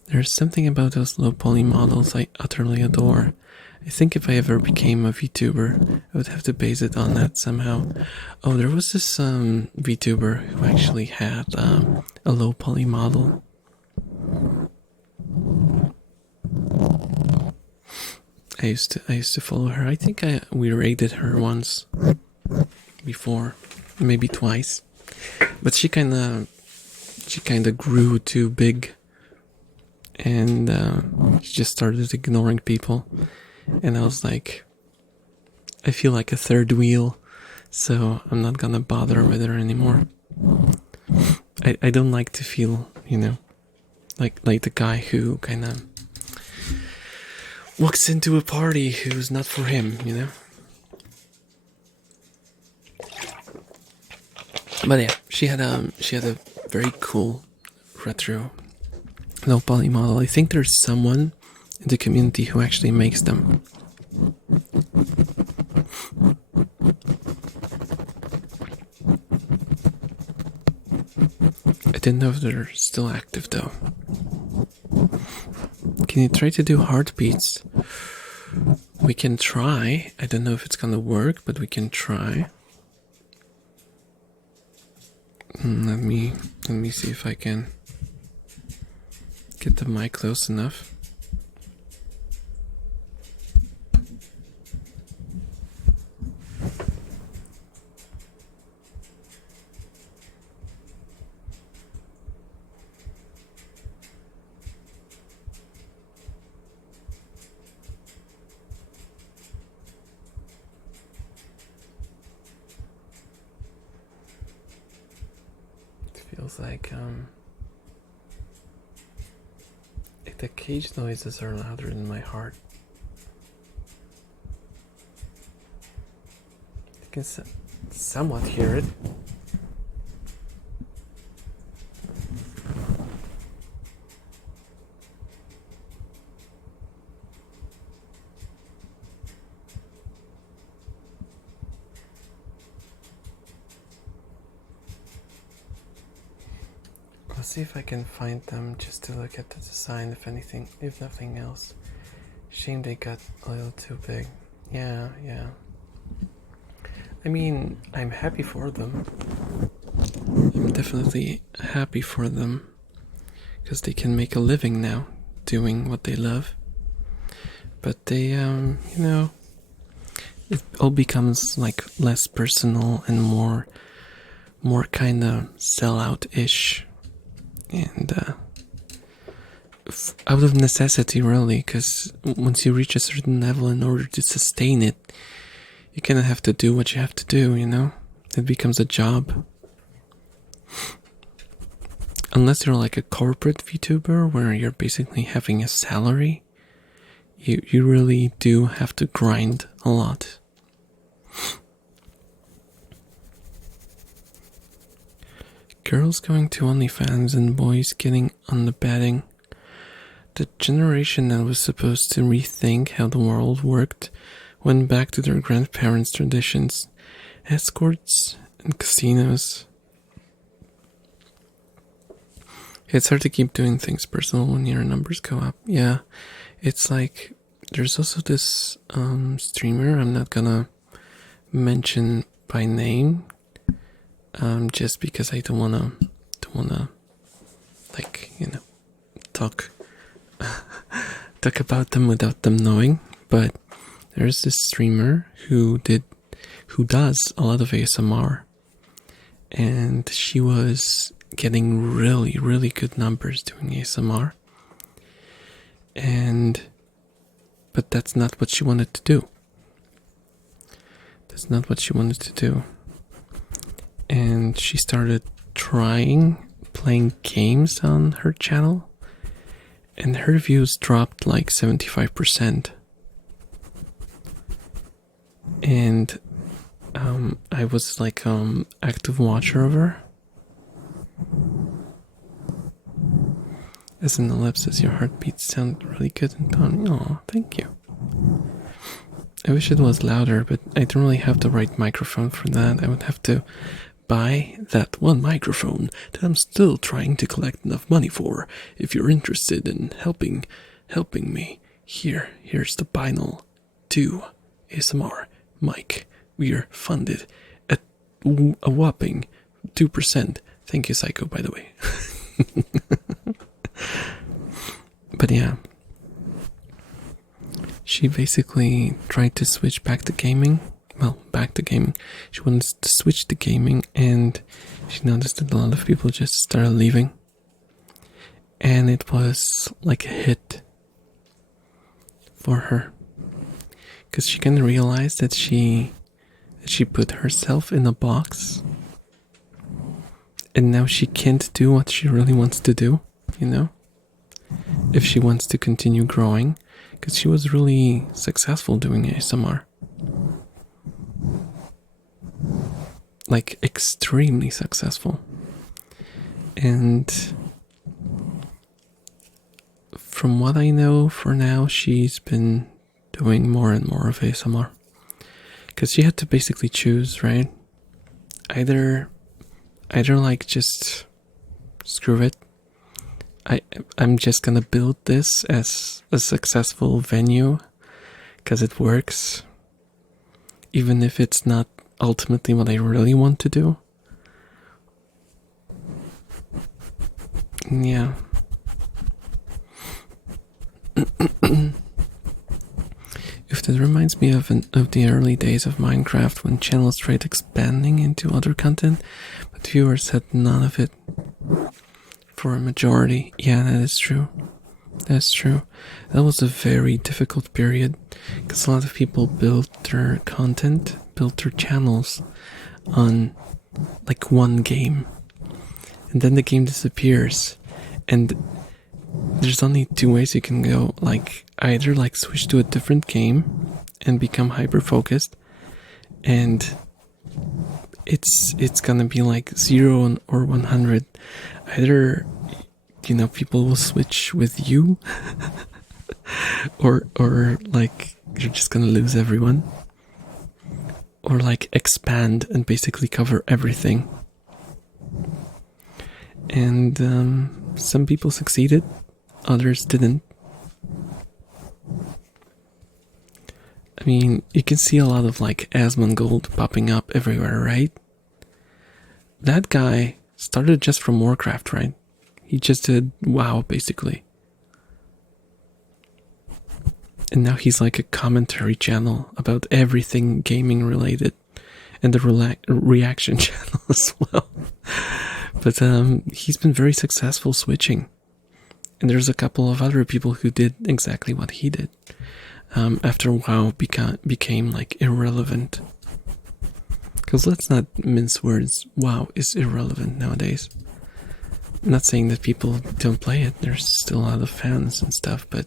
There's something about those low poly models I utterly adore. I think if I ever became a VTuber, I would have to base it on that somehow. Oh, there was this VTuber who actually had a low poly model. I used to follow her. I think we raided her once before, maybe twice, but she kind of grew too big, and she just started ignoring people. And I was like, I feel like a third wheel, so I'm not gonna bother with her anymore. I don't like to feel, like the guy who kind of walks into a party who's not for him, But yeah, she had a very cool retro low poly model. I think there's someone in the community who actually makes them. I didn't know if they're still active though. Can you try to do heartbeats? We can try. I don't know if it's gonna work, but we can try. Let me see if I can get the mic close enough. Feels like the cage noises are louder than my heart. You can somewhat hear it. I'll see if I can find them just to look at the design, if nothing else. Shame they got a little too big. Yeah. I mean, I'm happy for them. I'm definitely happy for them, because they can make a living now doing what they love. But they, it all becomes like less personal and more kind of sellout-ish. And out of necessity, really, because once you reach a certain level, in order to sustain it, you kind of have to do what you have to do, It becomes a job. Unless you're like a corporate VTuber where you're basically having a salary, you really do have to grind a lot. girls going to OnlyFans and boys getting on the betting. The generation that was supposed to rethink how the world worked went back to their grandparents' traditions, escorts and casinos. It's hard to keep doing things personal when your numbers go up. Yeah, it's like there's also this streamer I'm not gonna mention by name, just because I don't wanna like, you know, talk about them without them knowing. But there's this streamer who does a lot of ASMR, and she was getting really, really good numbers doing ASMR. But that's not what she wanted to do. That's not what she wanted to do. And she started playing games on her channel, and her views dropped like 75%. And I was like active watcher of her. As an ellipsis, your heartbeats sound really good and tony. Oh, thank you. I wish it was louder, but I don't really have the right microphone for that. I would have to buy that one microphone that I'm still trying to collect enough money for. If you're interested in helping me, here's the Binal 2 ASMR mic. We are funded at a whopping 2%. Thank you, Psycho, by the way. But yeah, she basically tried to switch back to gaming. Well, back to gaming. She wanted to switch to gaming, and she noticed that a lot of people just started leaving. And it was like a hit for her, because she kind of realized that she put herself in a box, and now she can't do what she really wants to do, you know? If she wants to continue growing, because she was really successful doing ASMR. Like, extremely successful. And from what I know, for now, she's been doing more and more of ASMR. Because she had to basically choose, right? Either like, just screw it. I'm just gonna build this as a successful venue because it works, even if it's not ultimately what I really want to do. Yeah. If that reminds me of the early days of Minecraft, when channels tried expanding into other content, but viewers had none of it. For a majority. Yeah, that is true. That's true. That was a very difficult period, because a lot of people built their content, built their channels on like one game, and then the game disappears, and there's only two ways you can go. Like, either like switch to a different game and become hyper focused, and it's gonna be like 0 or 100. Either, you know, people will switch with you, or like you're just gonna lose everyone, or like expand and basically cover everything. And some people succeeded, others didn't. I mean, you can see a lot of like Asmongold popping up everywhere, right? That guy started just from Warcraft, right? He just did WoW, basically. And now he's like a commentary channel about everything gaming related, and the reaction channel as well. But he's been very successful switching. And there's a couple of other people who did exactly what he did. After WoW became like irrelevant. Because let's not mince words, WoW is irrelevant nowadays. I'm not saying that people don't play it, there's still a lot of fans and stuff, but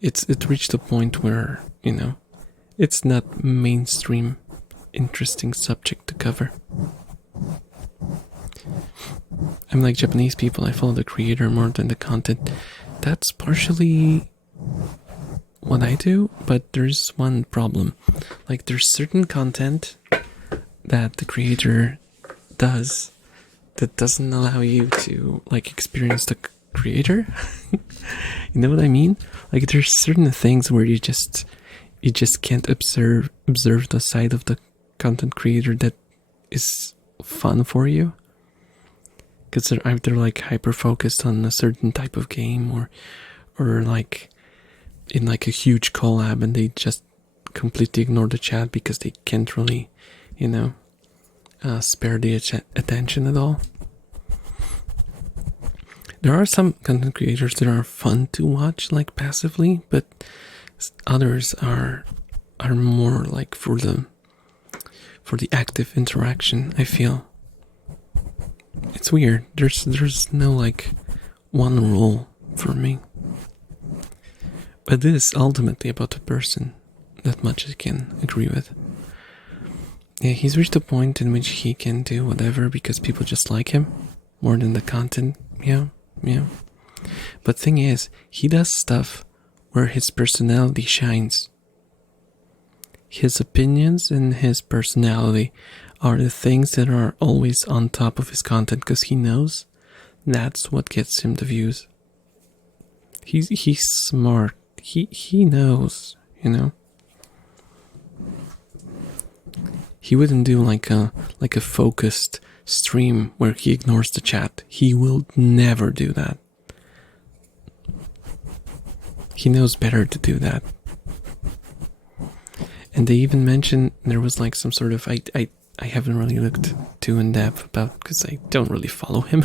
it reached a point where, you know, it's not mainstream interesting subject to cover. I'm like Japanese people, I follow the creator more than the content. That's partially what I do, but there's one problem. Like, there's certain content that the creator does that doesn't allow you to like experience the creator. You know what I mean? Like, there's certain things where you just can't observe the side of the content creator that is fun for you, because they're either like hyper focused on a certain type of game, or like in like a huge collab and they just completely ignore the chat because they can't really, spare the attention at all. There are some content creators that are fun to watch like passively, but others are more like for the active interaction, I feel. It's weird. There's no like one rule for me. But it is ultimately about the person. That much I can agree with. Yeah, he's reached a point in which he can do whatever because people just like him more than the content. Yeah. But thing is, he does stuff where his personality shines. His opinions and his personality are the things that are always on top of his content because he knows that's what gets him the views. He's smart. He knows, He wouldn't do like a focused stream where he ignores the chat. He will never do that. He knows better to do that. And they even mentioned there was like some sort of I haven't really looked too in depth about because I don't really follow him.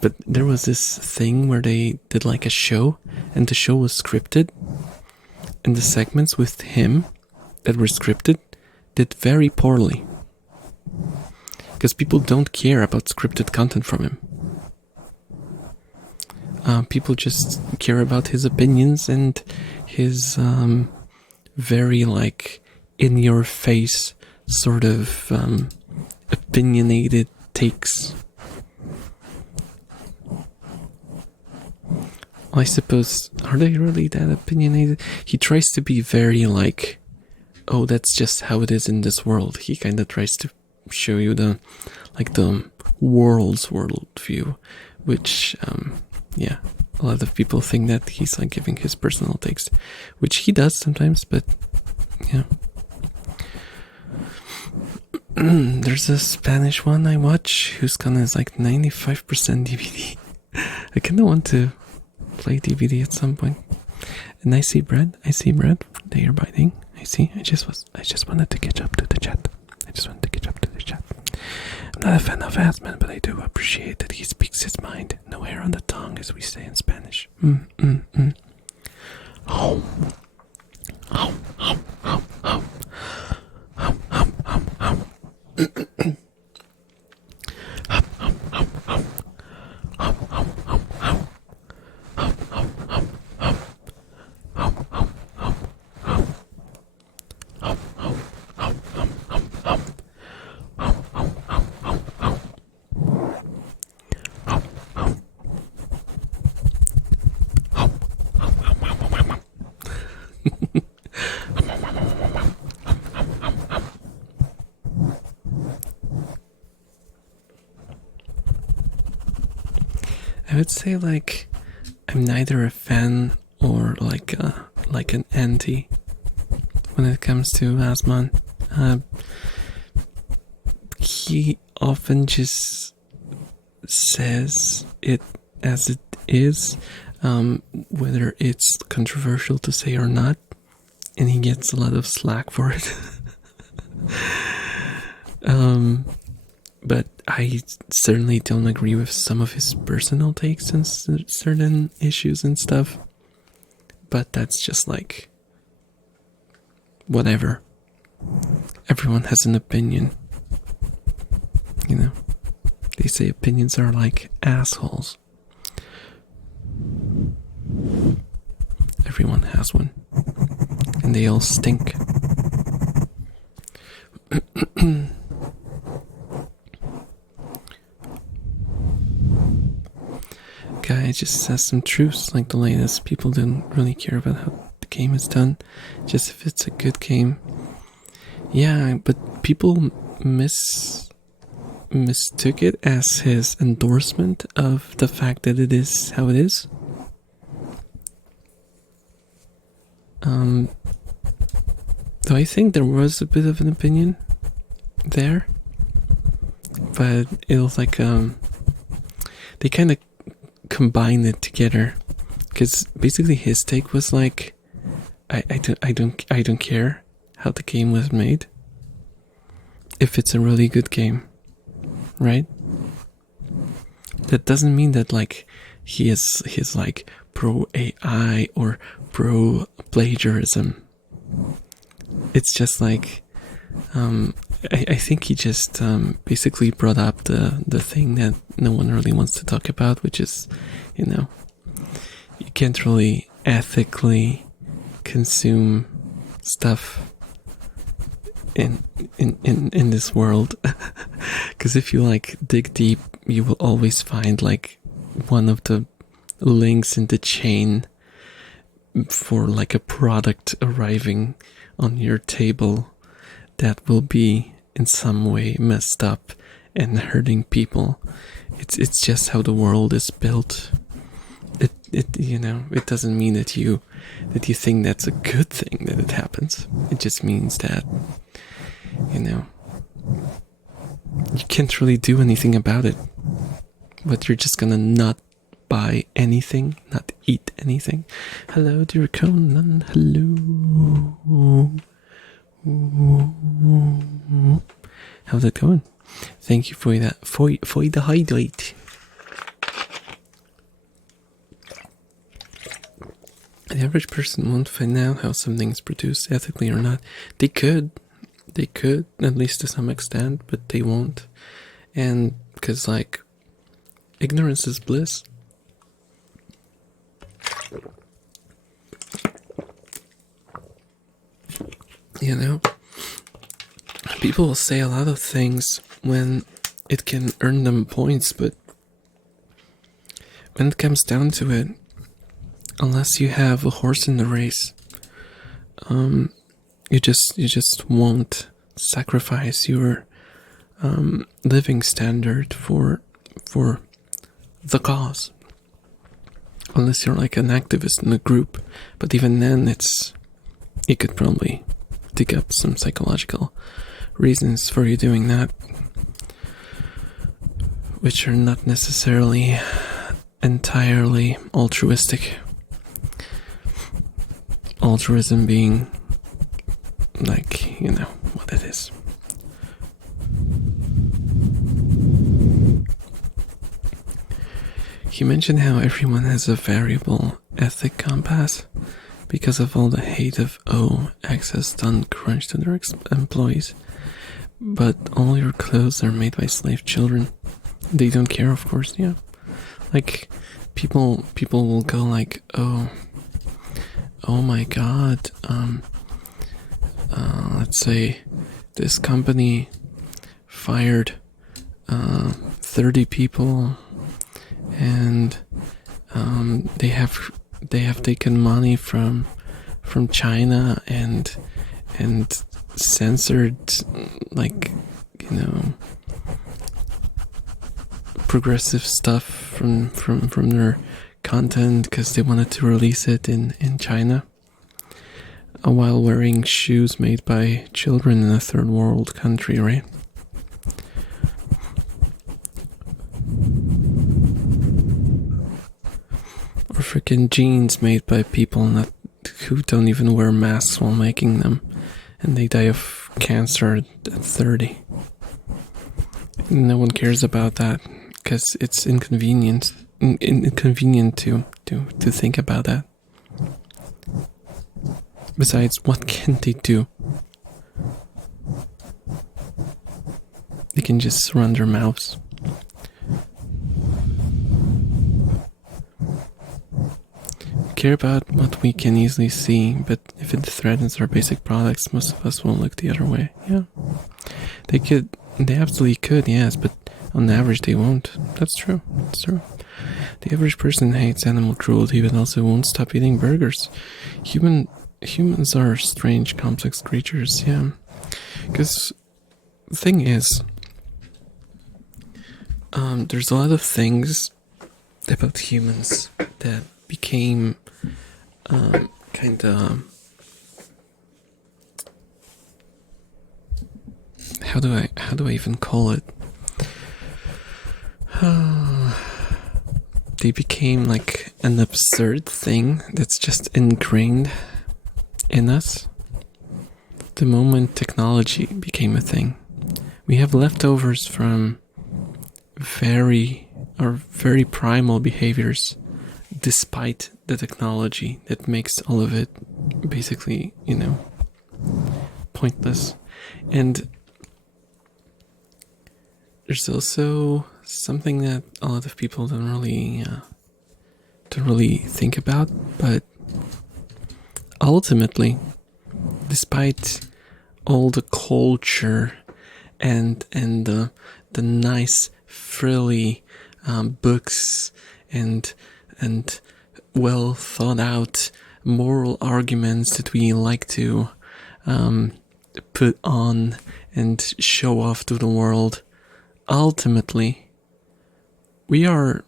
But there was this thing where they did like a show, and the show was scripted, and the segments with him that were scripted did very poorly because people don't care about scripted content from him. People just care about his opinions and his very like in your face sort of opinionated takes. I suppose, are they really that opinionated? He tries to be very like, oh, that's just how it is in this world. He kind of tries to show you the world's worldview, which, yeah, a lot of people think that he's like giving his personal takes, which he does sometimes, but yeah. There's a Spanish one I watch whose content is like 95% DVD. I kind of want to play DVD at some point. And I see bread. They are biting. I see. I just wanted to catch up to the chat. I'm not a fan of Asman, but I do appreciate that he speaks his mind. No hair on the tongue, as we say in Spanish. I would say like I'm neither a fan or like an anti when it comes to Asman. He often just says it as it is, whether it's controversial to say or not, and he gets a lot of slack for it. But I certainly don't agree with some of his personal takes on certain issues and stuff. But that's just like, whatever. Everyone has an opinion. They say opinions are like assholes. Everyone has one. And they all stink. guy just says some truths like the latest. People don't really care about how the game is done, just if it's a good game. Yeah, but people mistook it as his endorsement of the fact that it is how it is. So I think there was a bit of an opinion there, but it was like they kind of combined it together, because basically his take was like, I don't care how the game was made if it's a really good game, right? That doesn't mean that like he's like pro AI or pro plagiarism. It's just like I think he just basically brought up the thing that no one really wants to talk about, which is, you can't really ethically consume stuff in this world, because if you like dig deep, you will always find like one of the links in the chain for like a product arriving on your table that will be in some way messed up and hurting people. It's just how the world is built. It doesn't mean that you think that's a good thing that it happens. It just means that you can't really do anything about it, but you're just gonna not buy anything, not eat anything. Hello, dear Conan. Hello. How's it going? Thank you for that. For the hydrate. The average person won't find out how something is produced ethically or not. They could, at least to some extent, but they won't. And because, like, ignorance is bliss. People will say a lot of things when it can earn them points, but when it comes down to it, unless you have a horse in the race, you just won't sacrifice your living standard for the cause, unless you're like an activist in a group. But even then, you could probably dig up some psychological reasons for you doing that, which are not necessarily entirely altruistic. Altruism being like, what it is. He mentioned how everyone has a variable ethic compass because of all the hate of X has done crunch to their employees. But all your clothes are made by slave children. They don't care, of course, yeah. Like, people will go like, oh my god, let's say this company fired 30 people, and they have taken money from China and censored, like, progressive stuff from their content because they wanted to release it in China while wearing shoes made by children in a third world country, right? Or freaking jeans made by people who don't even wear masks while making them, and they die of cancer at 30. No one cares about that because it's inconvenient to think about that. Besides, what can they do? They can just run their mouths. We care about what we can easily see, but if it threatens our basic products, most of us will look the other way. Yeah. They absolutely could, yes, but on average they won't. That's true. The average person hates animal cruelty, but also won't stop eating burgers. Humans are strange, complex creatures, yeah. Because the thing is, there's a lot of things about humans that became kind of, how do I even call it? They became like an absurd thing that's just ingrained in us. The moment technology became a thing, we have leftovers from very primal behaviors, despite the technology that makes all of it basically, pointless. And there's also something that a lot of people don't really think about, but ultimately, despite all the culture and the nice frilly books and well thought out moral arguments that we like to put on and show off to the world, ultimately we are,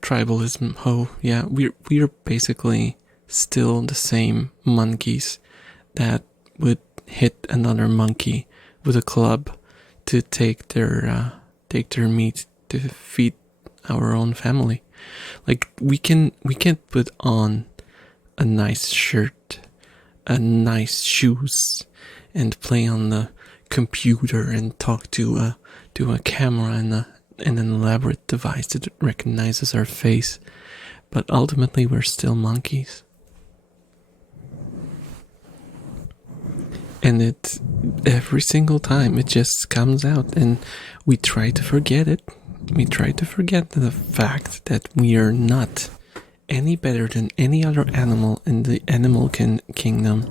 tribalism, we're basically still the same monkeys that would hit another monkey with a club to take their meat to feed our own family. Like we can put on a nice shirt, a nice shoes, and play on the computer and talk to a camera and an elaborate device that recognizes our face, but ultimately we're still monkeys. And it, every single time, it just comes out, and we try to forget it. We try to forget the fact that we are not any better than any other animal in the animal kingdom,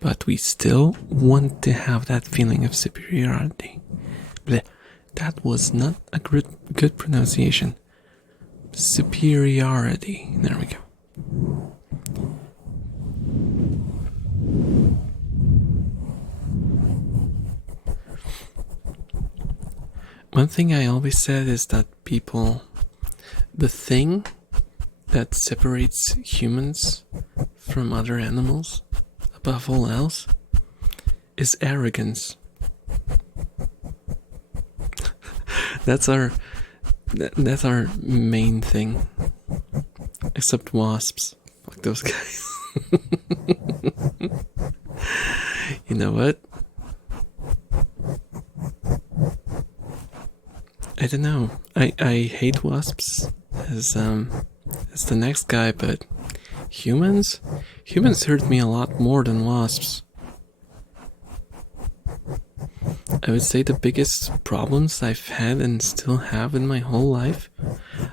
but we still want to have that feeling of superiority. Blech. That was not a good pronunciation. Superiority. There we go. One thing I always said is that the thing that separates humans from other animals, above all else, is arrogance. That's our main thing. Except wasps. Fuck those guys. You know what? I don't know. I hate wasps as the next guy, but humans hurt me a lot more than wasps. I would say the biggest problems I've had and still have in my whole life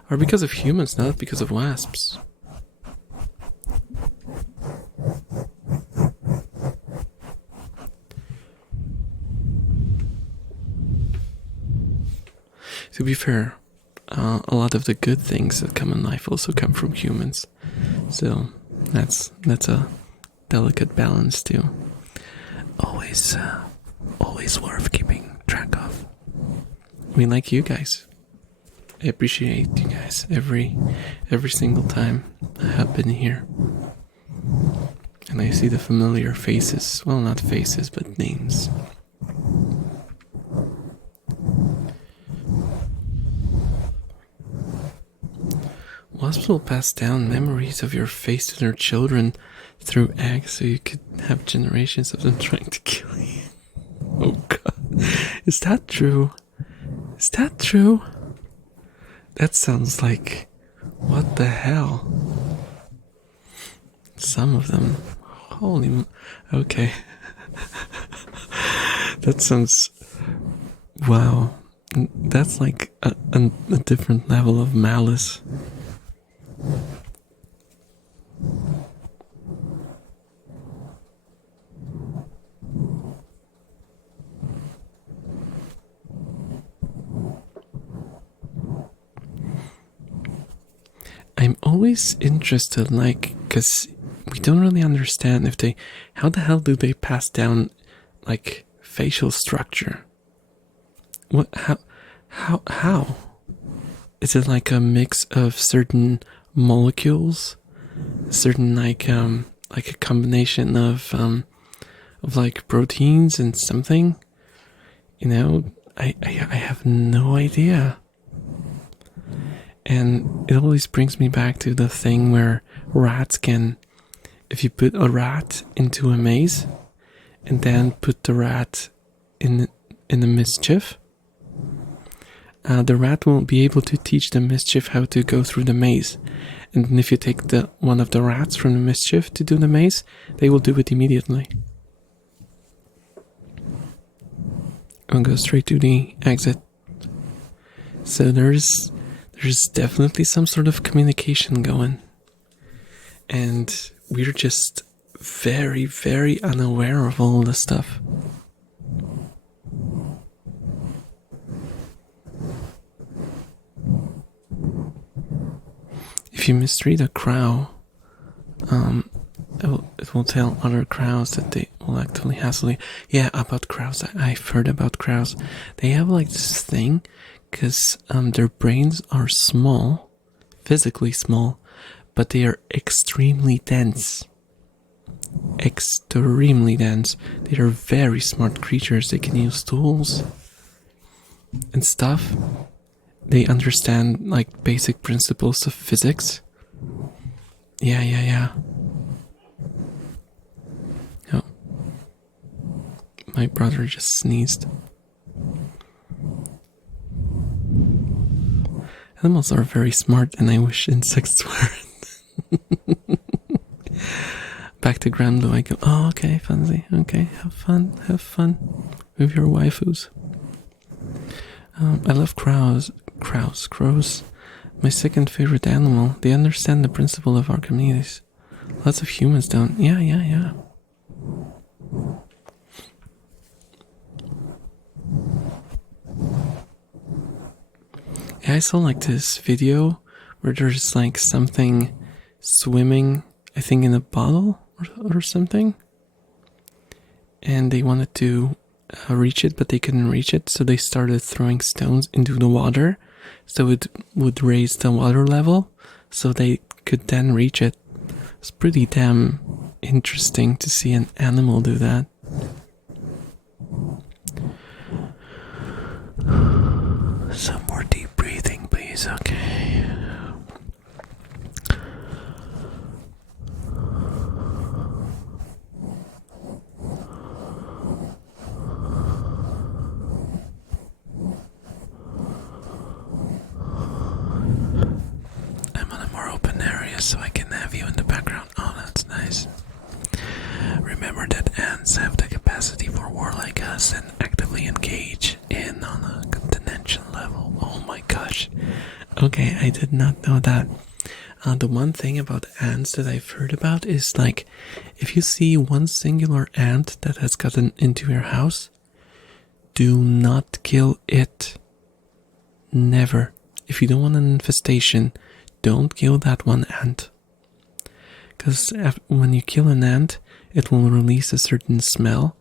are because of humans, not because of wasps. To be fair, a lot of the good things that come in life also come from humans. So that's a delicate balance too. Always worth keeping track of. I mean, like you guys. I appreciate you guys every single time I have been here. And I see the familiar faces. Well, not faces, but names. Wasps will pass down memories of your face to their children through eggs, so you could have generations of them trying to kill you. Oh god. Is that true? Is that true? That sounds like... what the hell? Some of them. Holy... okay. That sounds... wow. That's like a different level of malice. always interested, like, because we don't really understand if they, how the hell do they pass down, like, facial structure? What, how? Is it like a mix of certain molecules, certain like a combination of like proteins and something? You know, I have no idea. And it always brings me back to the thing where rats can, if you put a rat into a maze and then put the rat in a mischief, the rat won't be able to teach the mischief how to go through the maze. And if you take one of the rats from the mischief to do the maze, they will do it immediately. I'll go straight to the exit. So there's definitely some sort of communication going. And we're just very, very unaware of all this stuff. If you mistreat a crow, it will tell other crows that they will actively hassle you. Yeah, about crows, I've heard about crows. They have like this thing, because their brains are small, physically small, but they are extremely dense. Extremely dense. They are very smart creatures. They can use tools and stuff. They understand like basic principles of physics. Yeah. Oh. My brother just sneezed. Animals are very smart, and I wish insects weren't. Back to Grand Blue, I go, oh, okay, Fancy, okay, have fun with your waifus. I love crows. My second favorite animal. They understand the principle of our communities. Lots of humans don't. Yeah. Yeah, I saw like this video where there's like something swimming, I think in a bottle or something. And they wanted to reach it, but they couldn't reach it, so they started throwing stones into the water, so it would raise the water level, so they could then reach it. It's pretty damn interesting to see an animal do that. Some more deep breathing, please. Okay. I'm on a more open area so I can have you in the background. Oh, that's nice. Remember that ants have the capacity for war like us and actively engage in on a continental level. Oh my gosh. Okay, I did not know that. The one thing about ants that I've heard about is like, if you see one singular ant that has gotten into your house, do not kill it. Never. If you don't want an infestation, don't kill that one ant. Because when you kill an ant, it will release a certain smell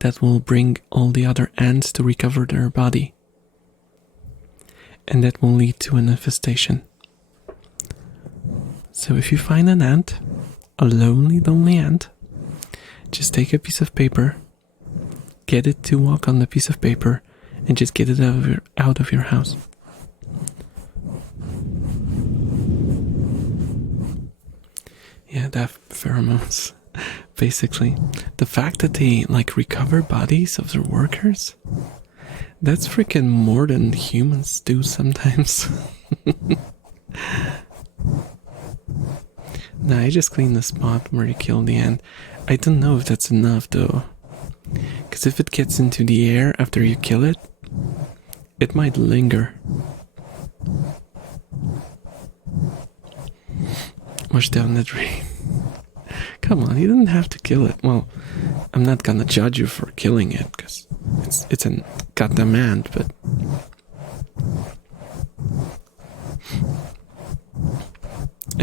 that will bring all the other ants to recover their body. And that will lead to an infestation. So if you find an ant, a lonely ant, just take a piece of paper, get it to walk on the piece of paper, and just get it out of your house. Yeah, they have pheromones. Basically, the fact that they like recover bodies of their workers, that's freaking more than humans do sometimes. Nah, I just cleaned the spot where you killed the ant. I don't know if that's enough though, because if it gets into the air after you kill it, it might linger. Wash down the drain. Come on, you didn't have to kill it. Well, I'm not gonna judge you for killing it, because it's a goddamn ant, but...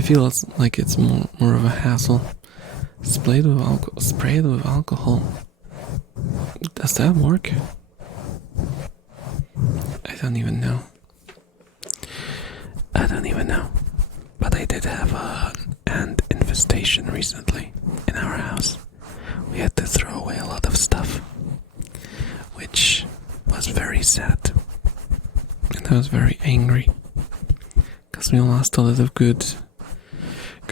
feel like it's more of a hassle. Spray it with alcohol. Does that work? I don't even know. But I did have an ant infestation recently in our house. We had to throw away a lot of stuff, which was very sad. And I was very angry because we lost a lot of good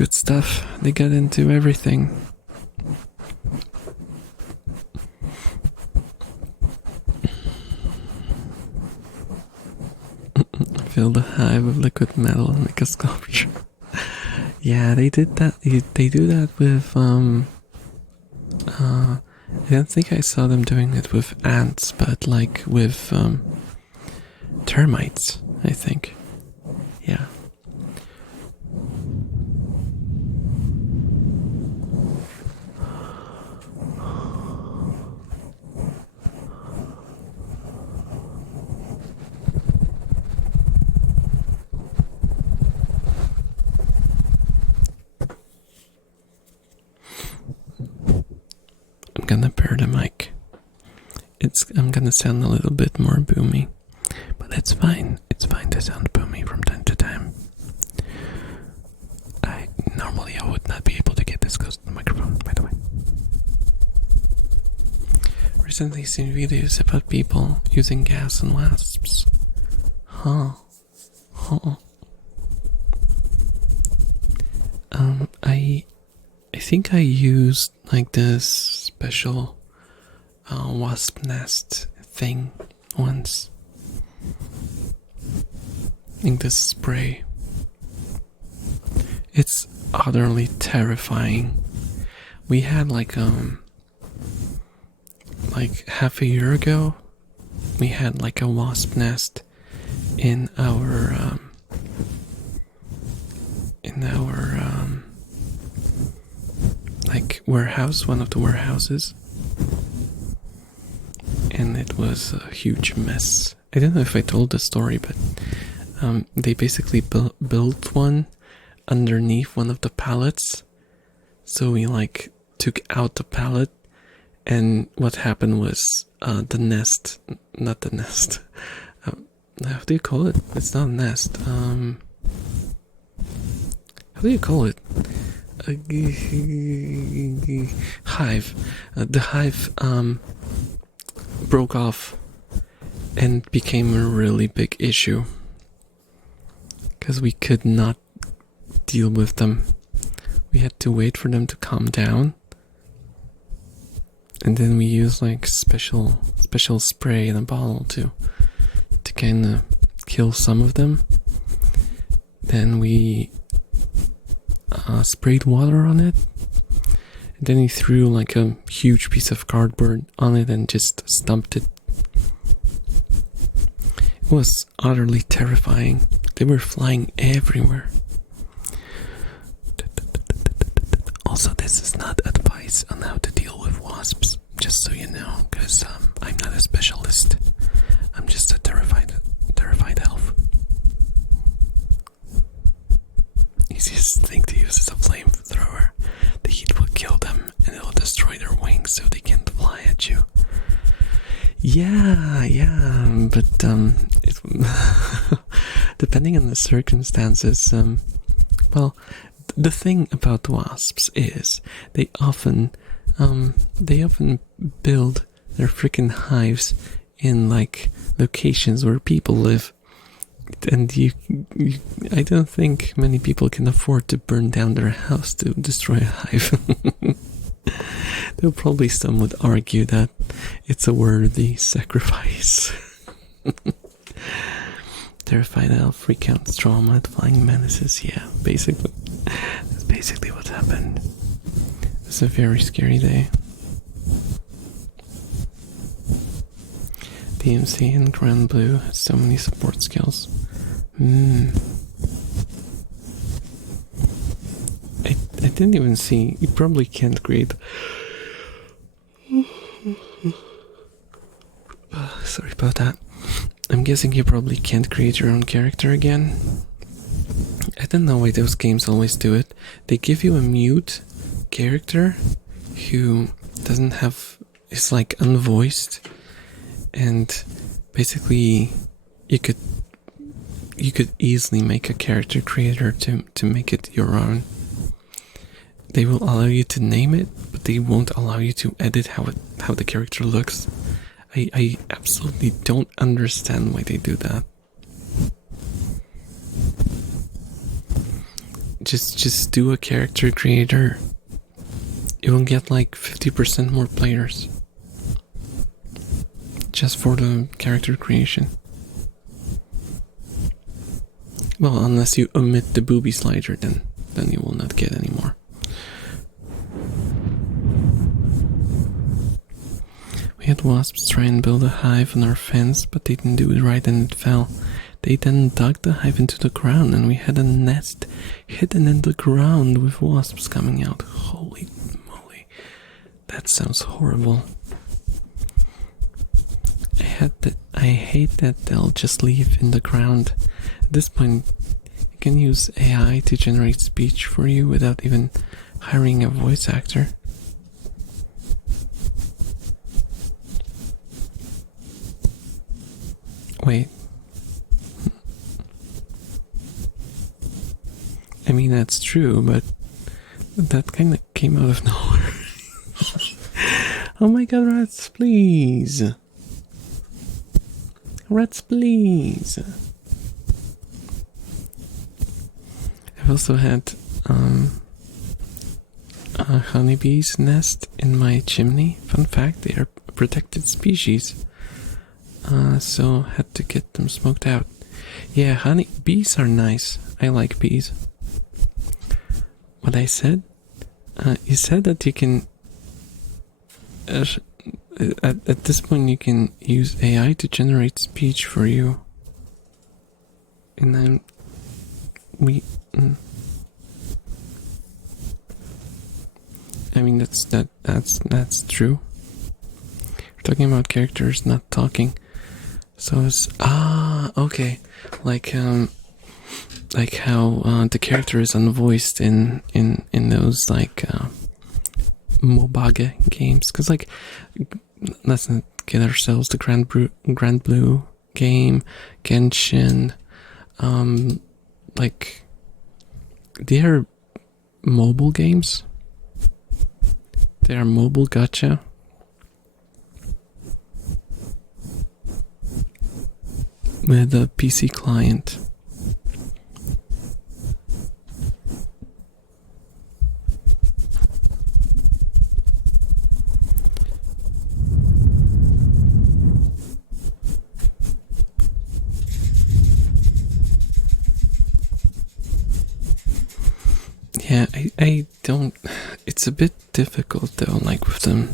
stuff. They got into everything. Fill the hive with liquid metal and make a sculpture. Yeah, they did that. They do that with I don't think I saw them doing it with ants, but like with termites, I think. Yeah. I'm gonna pair the mic. I'm gonna sound a little bit more boomy, but that's fine. It's fine to sound boomy from time to time. Normally I would not be able to get this close to the microphone, by the way. Recently seen videos about people using gas and wasps. Huh. I think I used like this special wasp nest thing once. I think this spray. It's utterly terrifying. We had like half a year ago, we had like a wasp nest in our like warehouse, one of the warehouses, and it was a huge mess. I don't know if I told the story, but they basically built one underneath one of the pallets. So we like took out the pallet, and what happened was how do you call it? It's not a nest. How do you call it? Hive. The hive broke off and became a really big issue because we could not deal with them. We had to wait for them to calm down, and then we used like special spray in a bottle to kind of kill some of them. Then we sprayed water on it, and then he threw like a huge piece of cardboard on it and just stumped it. It was utterly terrifying. They were flying everywhere. Also, this is not advice on how to deal with wasps, just so you know, because I'm not a specialist. I'm just a terrified elf. Easiest thing to use is a flamethrower. The heat will kill them and it will destroy their wings so they can't fly at you. Yeah, but it, depending on the circumstances, well, the thing about wasps is they often build their freaking hives in like locations where people live, and I don't think many people can afford to burn down their house to destroy a hive. Though probably some would argue that it's a worthy sacrifice. Terrified elf, freak out, trauma at flying menaces. Yeah, basically. That's basically what happened. It's a very scary day. DMC and Grand Blue has so many support skills. I didn't even see. You probably can't create. Sorry about that. I'm guessing you probably can't create your own character again. I don't know why those games always do it. They give you a mute character who doesn't have, is like unvoiced, and basically you could easily make a character creator to make it your own. They will allow you to name it, but they won't allow you to edit how the character looks. I absolutely don't understand why they do that. Just do a character creator. You will get like 50% more players just for the character creation. Well, unless you omit the booby slider, then you will not get any more. We had wasps try and build a hive on our fence, but they didn't do it right and it fell. They then dug the hive into the ground, and we had a nest hidden in the ground with wasps coming out. Holy moly. That sounds horrible. I hate that they'll just leave in the ground. At this point, you can use AI to generate speech for you without even hiring a voice actor. Wait. I mean, that's true, but that kind of came out of nowhere. Oh my god, rats, please. Rats, please. I've also had a honeybee's nest in my chimney. Fun fact, they are a protected species. So had to get them smoked out. Yeah, bees are nice. I like bees. What I said? You said that you can... at this point you can use AI to generate speech for you. And then I mean that's true. We're talking about characters not talking. So it's okay. Like how the character is unvoiced in those like Mobage games, because like let's not get ourselves the Grand Blue game, Genshin, like they're mobile games. They are mobile gacha. With a PC client. Yeah, I don't... It's a bit difficult though, like with the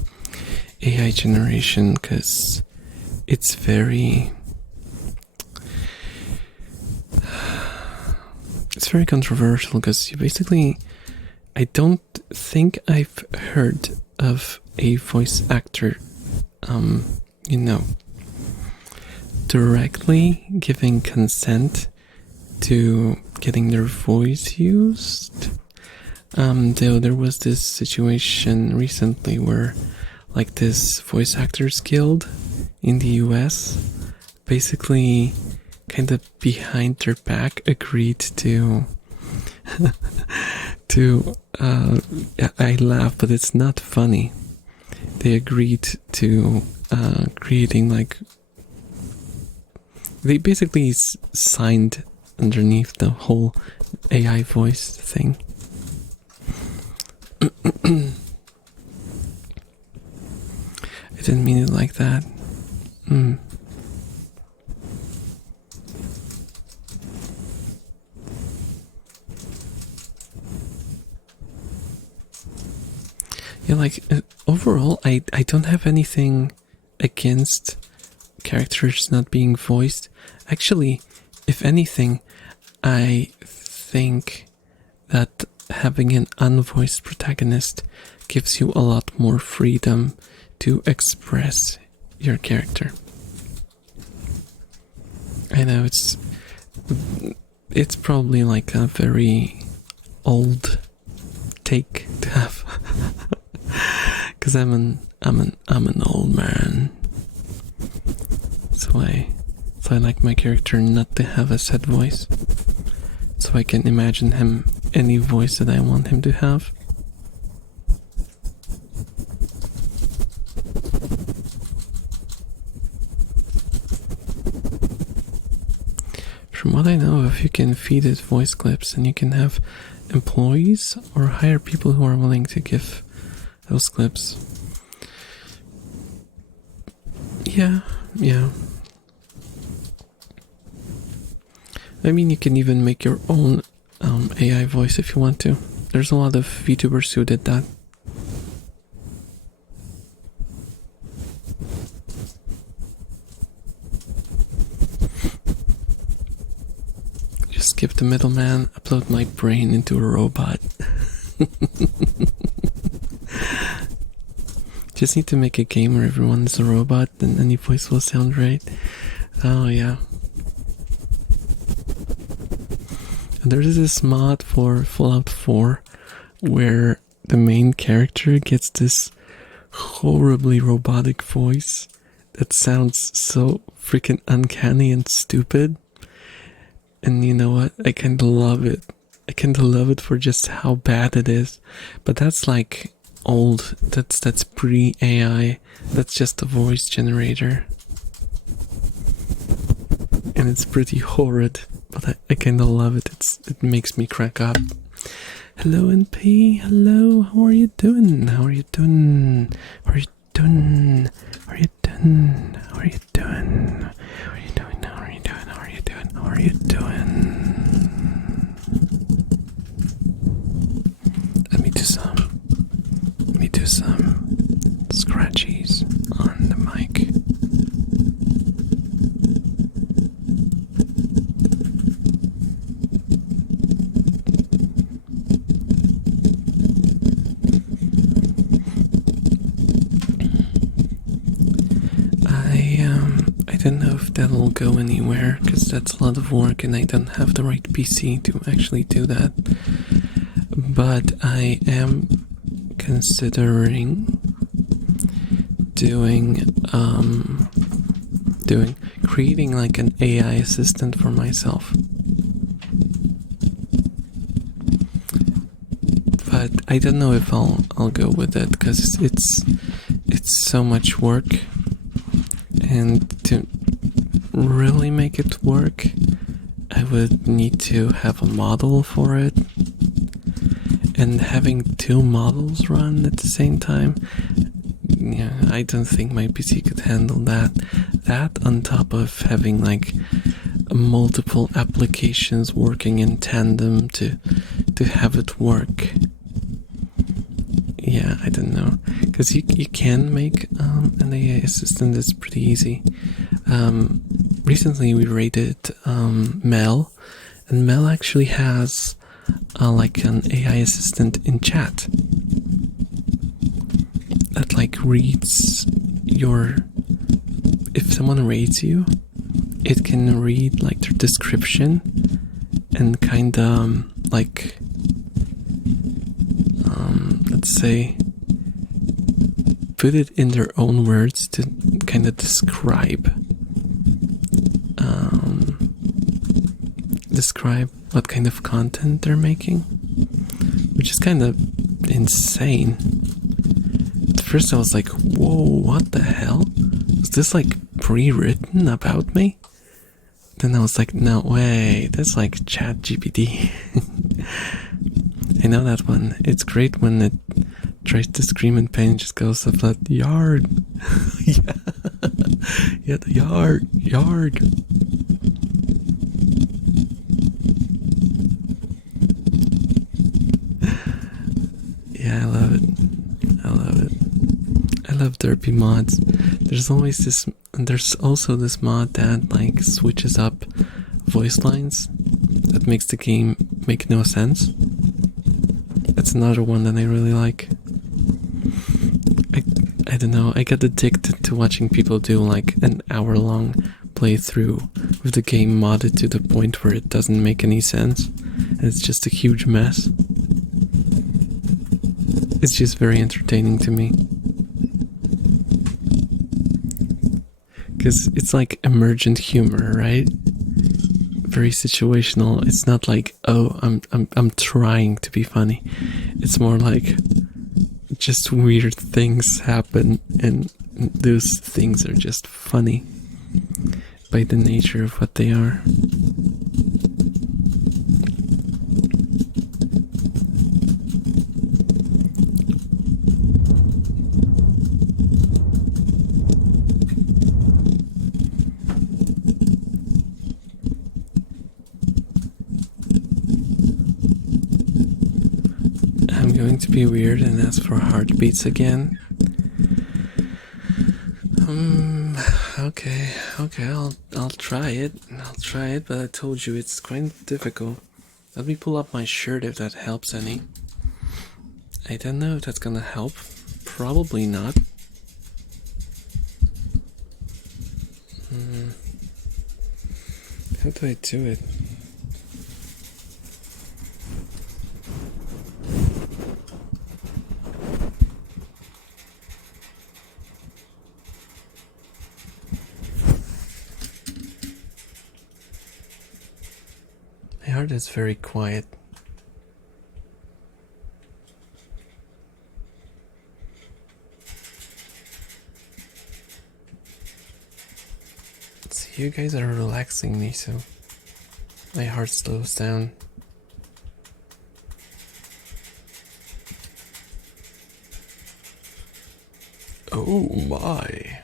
AI generation, because it's very... It's very controversial, because you basically... I don't think I've heard of a voice actor, directly giving consent to getting their voice used. Though there was this situation recently where, like, this voice actors guild in the US basically kind of behind their back agreed to I laugh, but it's not funny. They agreed to creating, like, they basically signed underneath the whole AI voice thing. I didn't mean it like that. Yeah, like, overall, I don't have anything against characters not being voiced. Actually, if anything, I think that having an unvoiced protagonist gives you a lot more freedom to express your character. I know it's probably like a very old take to have. Because I'm an old man. So I like my character not to have a set voice. So I can imagine him any voice that I want him to have. From what I know of, you can feed it voice clips and you can have employees or hire people who are willing to give those clips. Yeah. I mean, you can even make your own AI voice if you want to. There's a lot of VTubers who did that. Just skip the middleman, upload my brain into a robot. Just need to make a game where everyone's a robot and any voice will sound right. Oh yeah. And there's this mod for Fallout 4 where the main character gets this horribly robotic voice that sounds so freaking uncanny and stupid. And you know what? I kinda love it. I kinda love it for just how bad it is. But that's like old. That's pre-AI. That's just a voice generator. And it's pretty horrid. But I kinda love it. It makes me crack up. Hello NP. Hello. How are you doing? How are you doing? How are you doing? How are you doing? How are you doing? How are you doing? How are you doing? How are you doing? How are you doing? Let me do some scratchies on the mic. I don't know if that'll go anywhere because that's a lot of work and I don't have the right PC to actually do that. But I am considering creating like an AI assistant for myself. But I don't know if I'll go with it because it's so much work. And to really make it work, I would need to have a model for it. And having two models run at the same time, yeah, I don't think my PC could handle that. That on top of having like multiple applications working in tandem to have it work. Yeah, I don't know. Because you can make an AI assistant that's pretty easy. Recently we rated Mel, and Mel actually has like an AI assistant in chat that like reads your... If someone rates you, it can read like their description and kinda like... let's say, put it in their own words to kind of describe what kind of content they're making, which is kind of insane. At first I was like, whoa, what the hell? Is this like pre-written about me? Then I was like, no way, that's like Chat GPT. I know that one. It's great when it tries to scream in pain and just goes up that yard. Yeah, the yard. Yeah, I love it. I love derpy mods. There's also this mod that like switches up voice lines that makes the game make no sense. That's another one that I really like. I don't know, I got addicted to watching people do like an hour-long playthrough with the game modded to the point where it doesn't make any sense, and it's just a huge mess. It's just very entertaining to me. Because it's like emergent humor, right? Very situational. It's not like, oh, I'm trying to be funny. It's more like just weird things happen, and those things are just funny by the nature of what they are. I'm going to be weird and ask for heartbeats again. Okay, I'll try it. But I told you it's quite difficult. Let me pull up my shirt if that helps any. I don't know if that's gonna help. Probably not. How do I do it? My heart is very quiet. See, you guys are relaxing me, so my heart slows down. Oh my.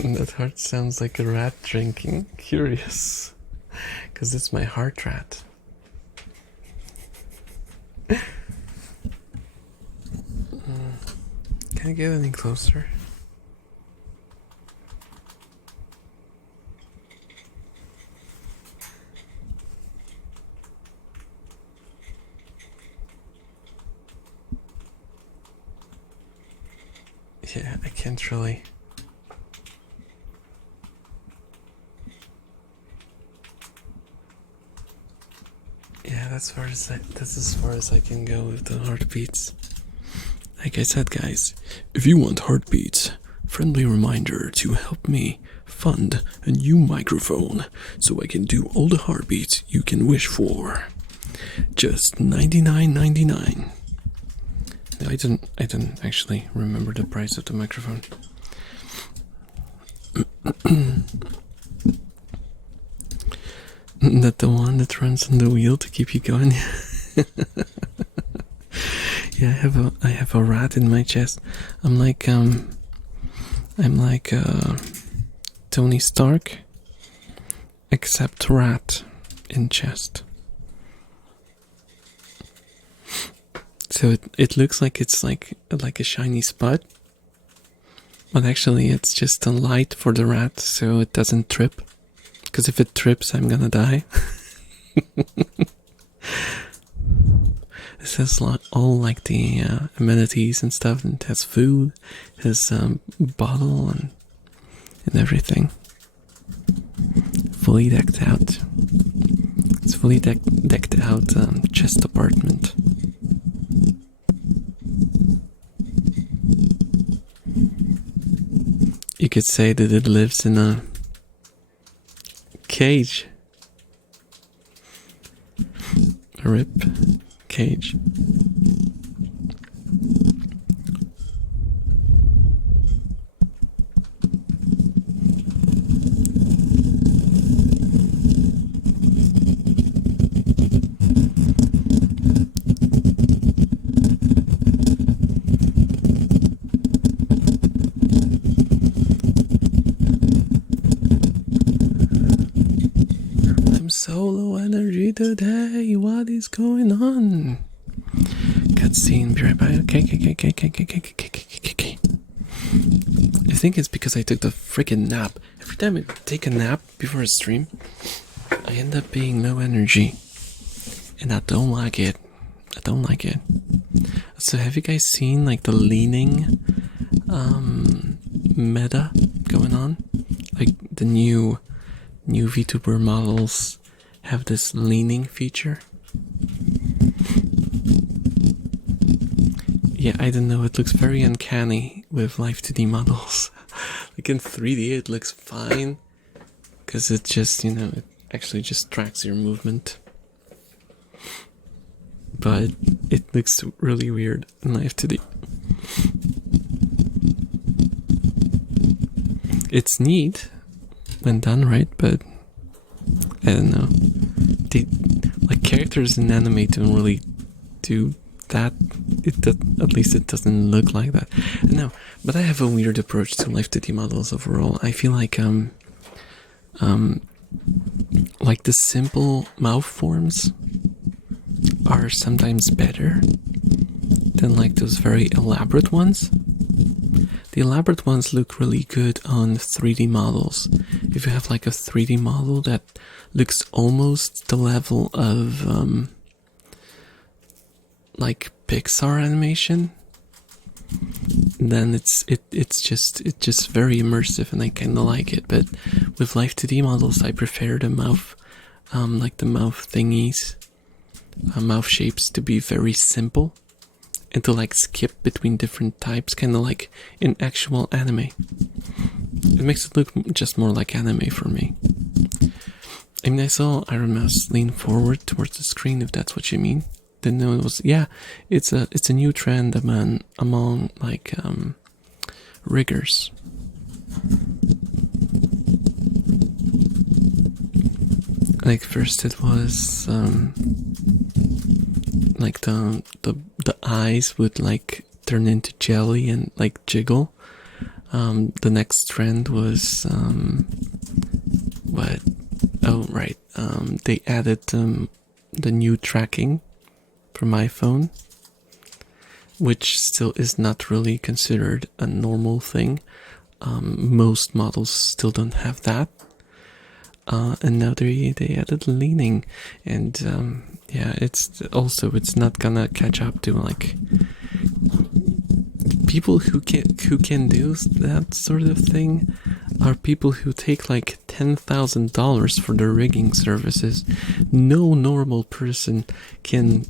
That heart sounds like a rat drinking. Curious. Because it's my heart rat. Can I get any closer? Yeah, I can't really. Yeah, that's as far as I can go with the heartbeats. Like I said, guys, if you want heartbeats, friendly reminder to help me fund a new microphone so I can do all the heartbeats you can wish for. Just $99.99. No, I didn't actually remember the price of the microphone. That the one that runs on the wheel to keep you going? Yeah, I have a rat in my chest. I'm like Tony Stark, except rat in chest. So it looks like it's like a shiny spot, but actually it's just a light for the rat so it doesn't trip. Because if it trips, I'm gonna die. This has all like the amenities and stuff, and it has food, it has bottle and everything. Fully decked out. It's fully decked out chest apartment. You could say that it lives in a cage. A rip cage. So low energy today. What is going on? Cutscene. Be right back. Okay. I think it's because I took the freaking nap. If every time I take a nap before a stream, I end up being low energy. And I don't like it. I don't like it. So have you guys seen like the leaning meta going on? Like the new Vtuber models have this leaning feature. Yeah, I don't know, it looks very uncanny with Live 2D models. Like in 3D it looks fine, because it just, you know, it actually just tracks your movement. But it looks really weird in Live 2D. It's neat when done right, but I don't know. Like characters in anime don't really do that. At least it doesn't look like that. No, but I have a weird approach to Live 2D models overall. I feel like the simple mouth forms are sometimes better than like those very elaborate ones. The elaborate ones look really good on 3D models. If you have like a 3D model that looks almost the level of like Pixar animation, then it's just very immersive, and I kind of like it. But with Live 2D models, I prefer the mouth, like the mouth thingies, mouth shapes to be very simple, and to like skip between different types, kind of like in actual anime. It makes it look just more like anime for me. I mean, I saw Iron Mouse lean forward towards the screen, if that's what you mean. Didn't know it was. Yeah, it's a new trend among like riggers. Like first it was like the eyes would like turn into jelly and like jiggle. The next trend was what? Oh right, they added the new tracking from iPhone, which still is not really considered a normal thing. Most models still don't have that. And now they added leaning, and yeah, it's not gonna catch up to like people who can do that sort of thing are people who take like $10,000 for their rigging services. No normal person can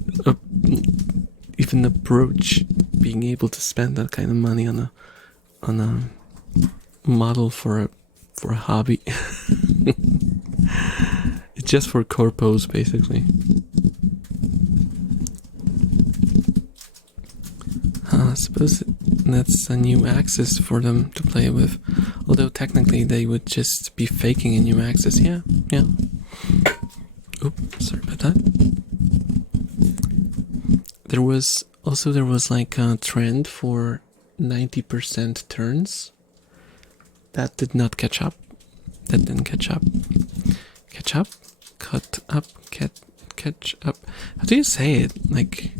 even approach being able to spend that kind of money on a model for a hobby. It's just for corpos, basically. I suppose that's a new axis for them to play with. Although technically they would just be faking a new axis. Yeah. Oops, sorry about that. There was like a trend for 90% turns. That did not catch up. That didn't catch up. Catch up? Cut up? Catch up? How do you say it? Like,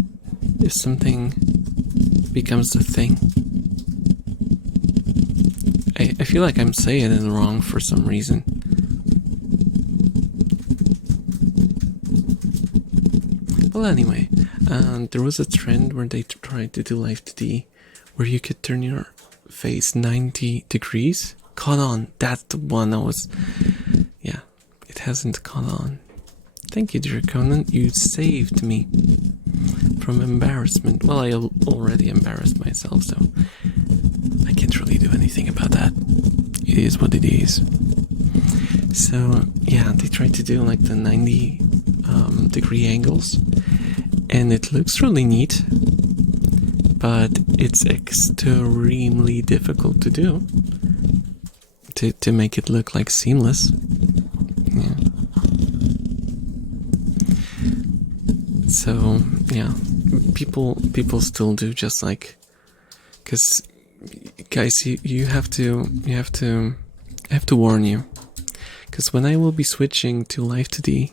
if something becomes a thing. I feel like I'm saying it wrong for some reason. Well, anyway, there was a trend where they tried to do Live 2D, where you could turn your face 90 degrees. Caught on. That's the one I was... Yeah, it hasn't caught on. Thank you, dear Conan. You saved me from embarrassment. Well, I already embarrassed myself, so I can't really do anything about that. It is what it is. So, yeah, they tried to do like the 90 degree angles, and it looks really neat, but it's extremely difficult to do. To make it look like seamless. Yeah. So yeah, people still do just like, because guys, you have to I have to warn you, because when I will be switching to Live 2D,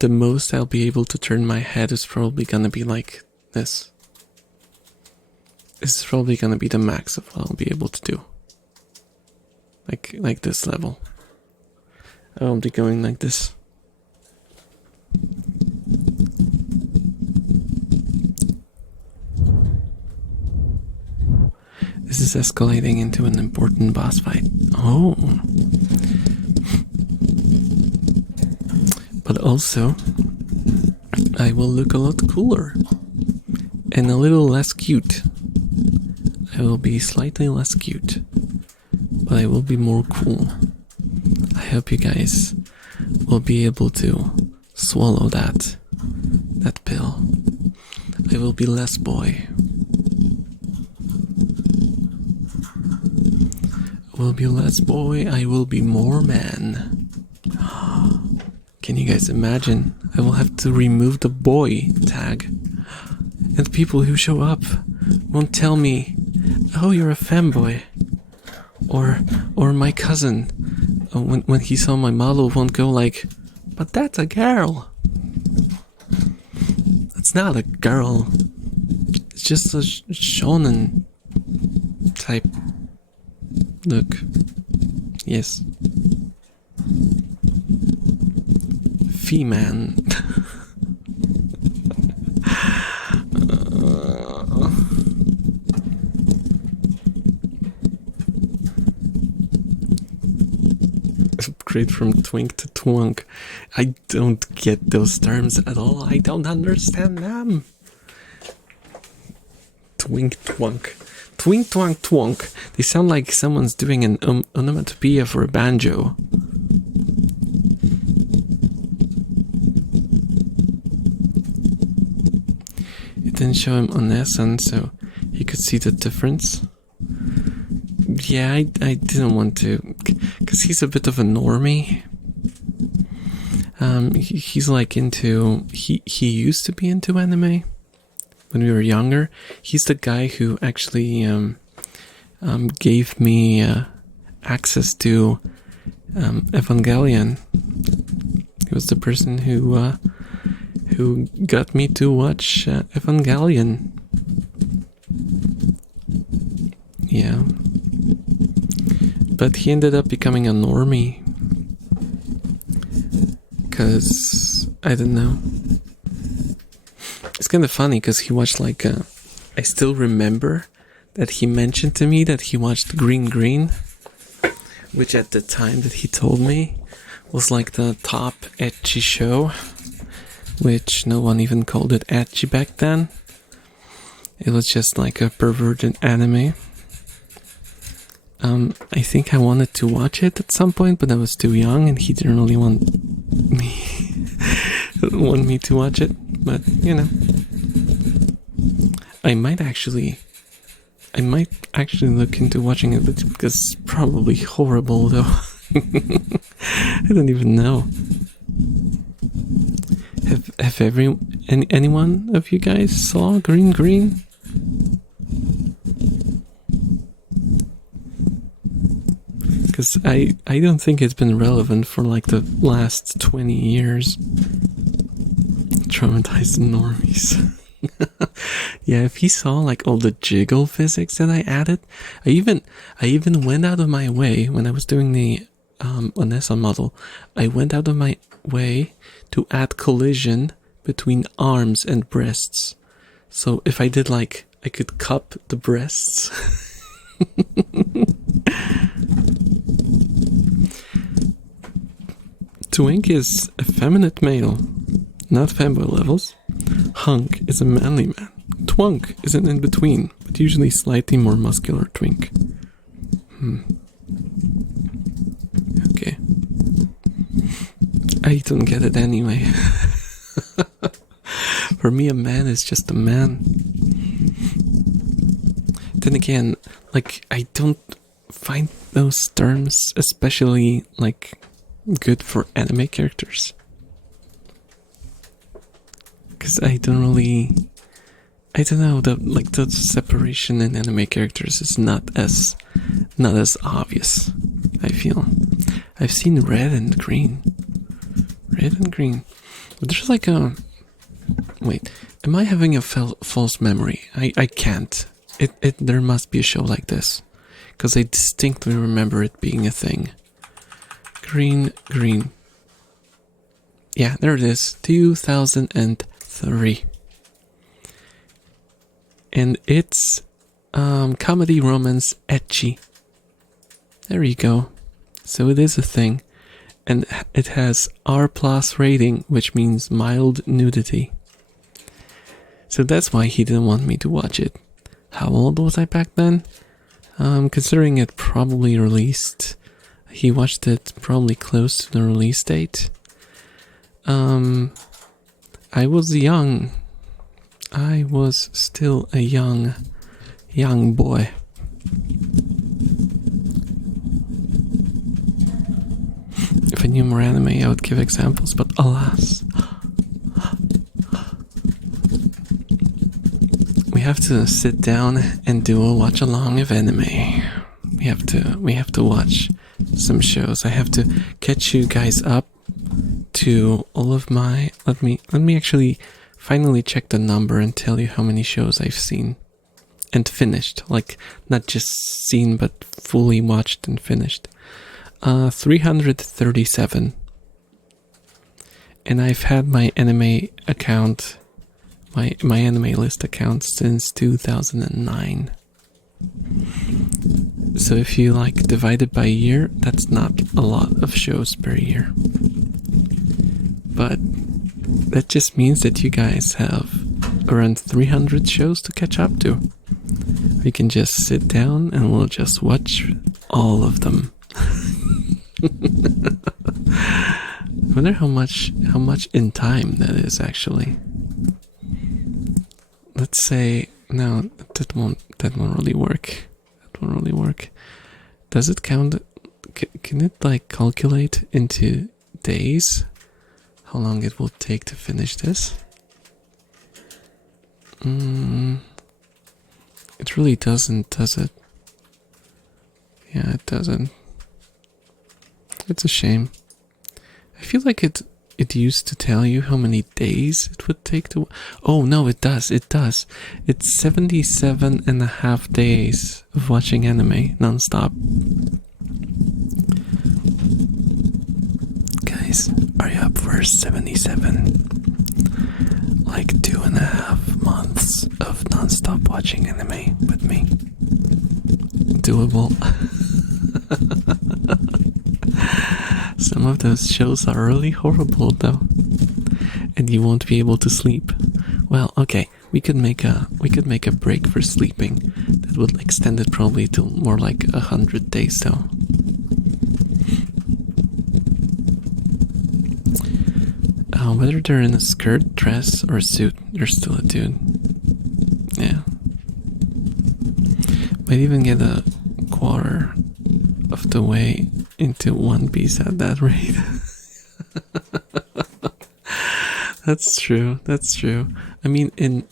the most I'll be able to turn my head is probably gonna be like this. This is probably gonna be the max of what I'll be able to do. like this level. I won't be going like this. This is escalating into an important boss fight. Oh. But also, I will look a lot cooler. And a little less cute. I will be slightly less cute. But I will be more cool. I hope you guys will be able to swallow that pill. I will be less boy. I will be less boy, I will be more man. Can you guys imagine? I will have to remove the boy tag. And people who show up won't tell me, oh, you're a femboy. Or my cousin, when he saw my model, won't go like, but that's a girl. That's not a girl. It's just a shonen type look. Yes. Fee-man. Upgrade from twink to twunk. I don't get those terms at all. I don't understand them. Twink twunk. Twink twunk twonk. They sound like someone's doing an onomatopoeia for a banjo. It didn't show him on SN, so he could see the difference. Yeah, I didn't want to, because he's a bit of a normie. He's like into, he used to be into anime when we were younger. He's the guy who actually gave me access to Evangelion. He was the person who got me to watch Evangelion. Yeah. But he ended up becoming a normie. Because, I don't know. It's kind of funny because he watched like, I still remember that he mentioned to me that he watched Green Green, which at the time that he told me was like the top ecchi show, which no one even called it ecchi back then. It was just like a perverted anime. I think I wanted to watch it at some point, but I was too young and he didn't really want me to watch it. But, you know, I might actually look into watching it, because it's probably horrible though. I don't even know. Have anyone of you guys saw Green Green? Because I don't think it's been relevant for like the last 20 years. Traumatized normies. Yeah, if he saw like all the jiggle physics that I added, I even went out of my way when I was doing the Onessa model. I went out of my way to add collision between arms and breasts. So if I did like, I could cup the breasts. Twink is effeminate male, not fanboy levels. Hunk is a manly man. Twunk is an in-between, but usually slightly more muscular twink. Okay. I don't get it anyway. For me, a man is just a man. Then again, like, I don't find those terms especially, like, good for anime characters. Because I don't know, the separation in anime characters is not as obvious, I feel. I've seen red and green. But there's like a, wait, am I having a false memory? I can't. There must be a show like this. because I distinctly remember it being a thing. Green. Yeah, there it is. 2003. And it's comedy, romance, ecchi. There you go. So it is a thing. And it has R+ rating, which means mild nudity. So that's why he didn't want me to watch it. How old was I back then? Considering it probably released, he watched it probably close to the release date. I was young. I was still a young boy. If I knew more anime, I would give examples, but alas. We have to sit down and do a watch along of anime. We have to watch some shows. I have to catch you guys up to all of my. Let me actually finally check the number and tell you how many shows I've seen and finished. Like, not just seen, but fully watched and finished. 337. And I've had my anime account, my anime list account since 2009. So if you like divide it by year, that's not a lot of shows per year. But that just means that you guys have around 300 shows to catch up to. We can just sit down and we'll just watch all of them. I wonder how much in time that is actually. Let's say no, that won't really work. That won't really work. Does it count? Can it like calculate into days? How long it will take to finish this? It really doesn't, does it? Yeah, it doesn't. It's a shame. I feel like it used to tell you how many days it would take to... Oh, no, it does. It's 77.5 days of watching anime non-stop. Guys, are you up for 77? Like 2.5 months of non-stop watching anime with me. Doable. Some of those shows are really horrible though, and you won't be able to sleep. Well, okay, we could make a break for sleeping. That would extend it probably to more like 100 days though. Whether they're in a skirt, dress, or a suit, they're still a dude. Yeah. Might even get a quarter of the way into One Piece at that rate. That's true. I mean, it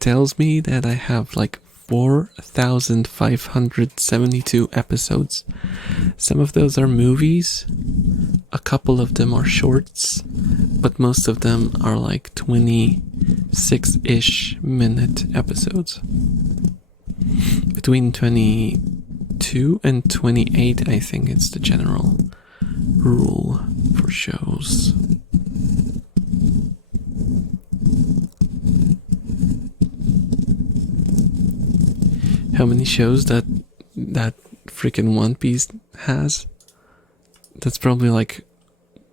tells me that I have like 4,572 episodes. Some of those are movies, a couple of them are shorts, but most of them are like 26-ish minute episodes. Between 22 and 28, I think it's the general rule for shows. How many shows that freaking One Piece has? That's probably like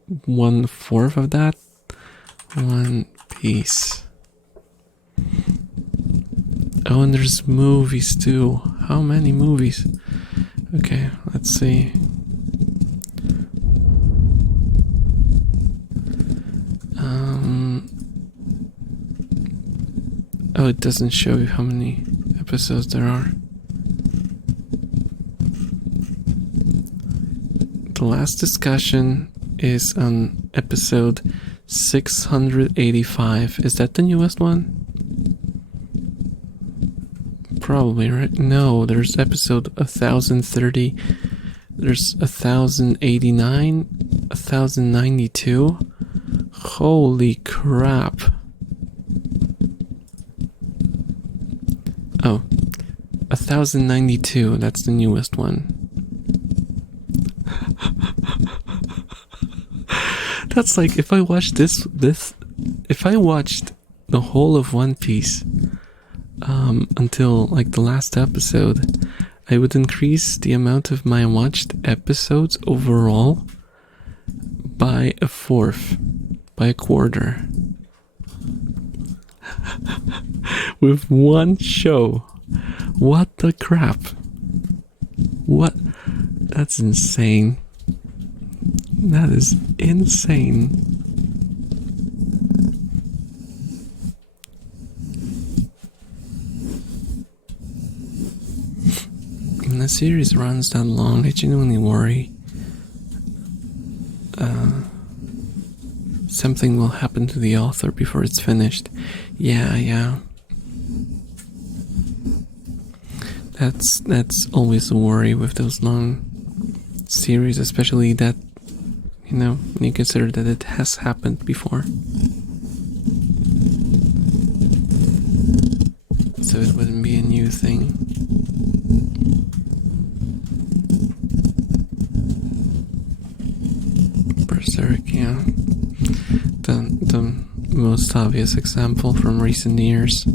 1/4 of that. One Piece. Oh, and there's movies too. How many movies? Okay, let's see. Oh, it doesn't show you how many episodes there are. The last discussion is on episode 685. Is that the newest one? Probably, right? No, there's episode 1030. There's 1089, 1092. Holy crap. Oh, 1092, that's the newest one. That's like if I watched if I watched the whole of One Piece until like the last episode, I would increase the amount of my watched episodes overall by a fourth, by a quarter. With one show. What the crap? What? That's insane. That is insane. When the series runs that long, I genuinely worry something will happen to the author before it's finished. Yeah. That's always a worry with those long series, especially that, you know, when you consider that it has happened before. So it wouldn't be a new thing. Berserk, yeah. The most obvious example from recent years.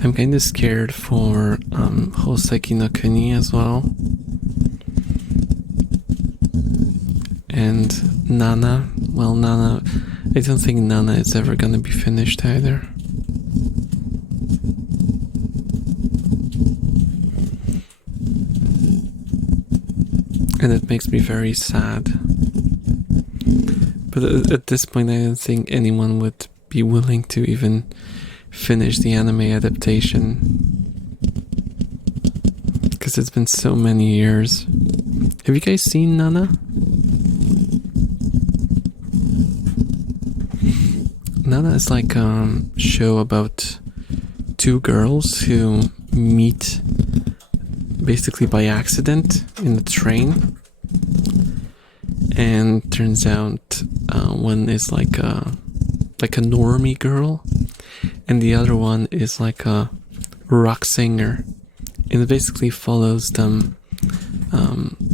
I'm kind of scared for Hoseki no Kuni as well. And Nana. Well, Nana, I don't think Nana is ever gonna be finished either. And it makes me very sad. But at this point, I don't think anyone would be willing to even finish the anime adaptation. Because it's been so many years. Have you guys seen Nana? Nana is like a show about two girls who meet basically by accident in a train, and turns out one is like a normie girl, and the other one is like a rock singer, and it basically follows them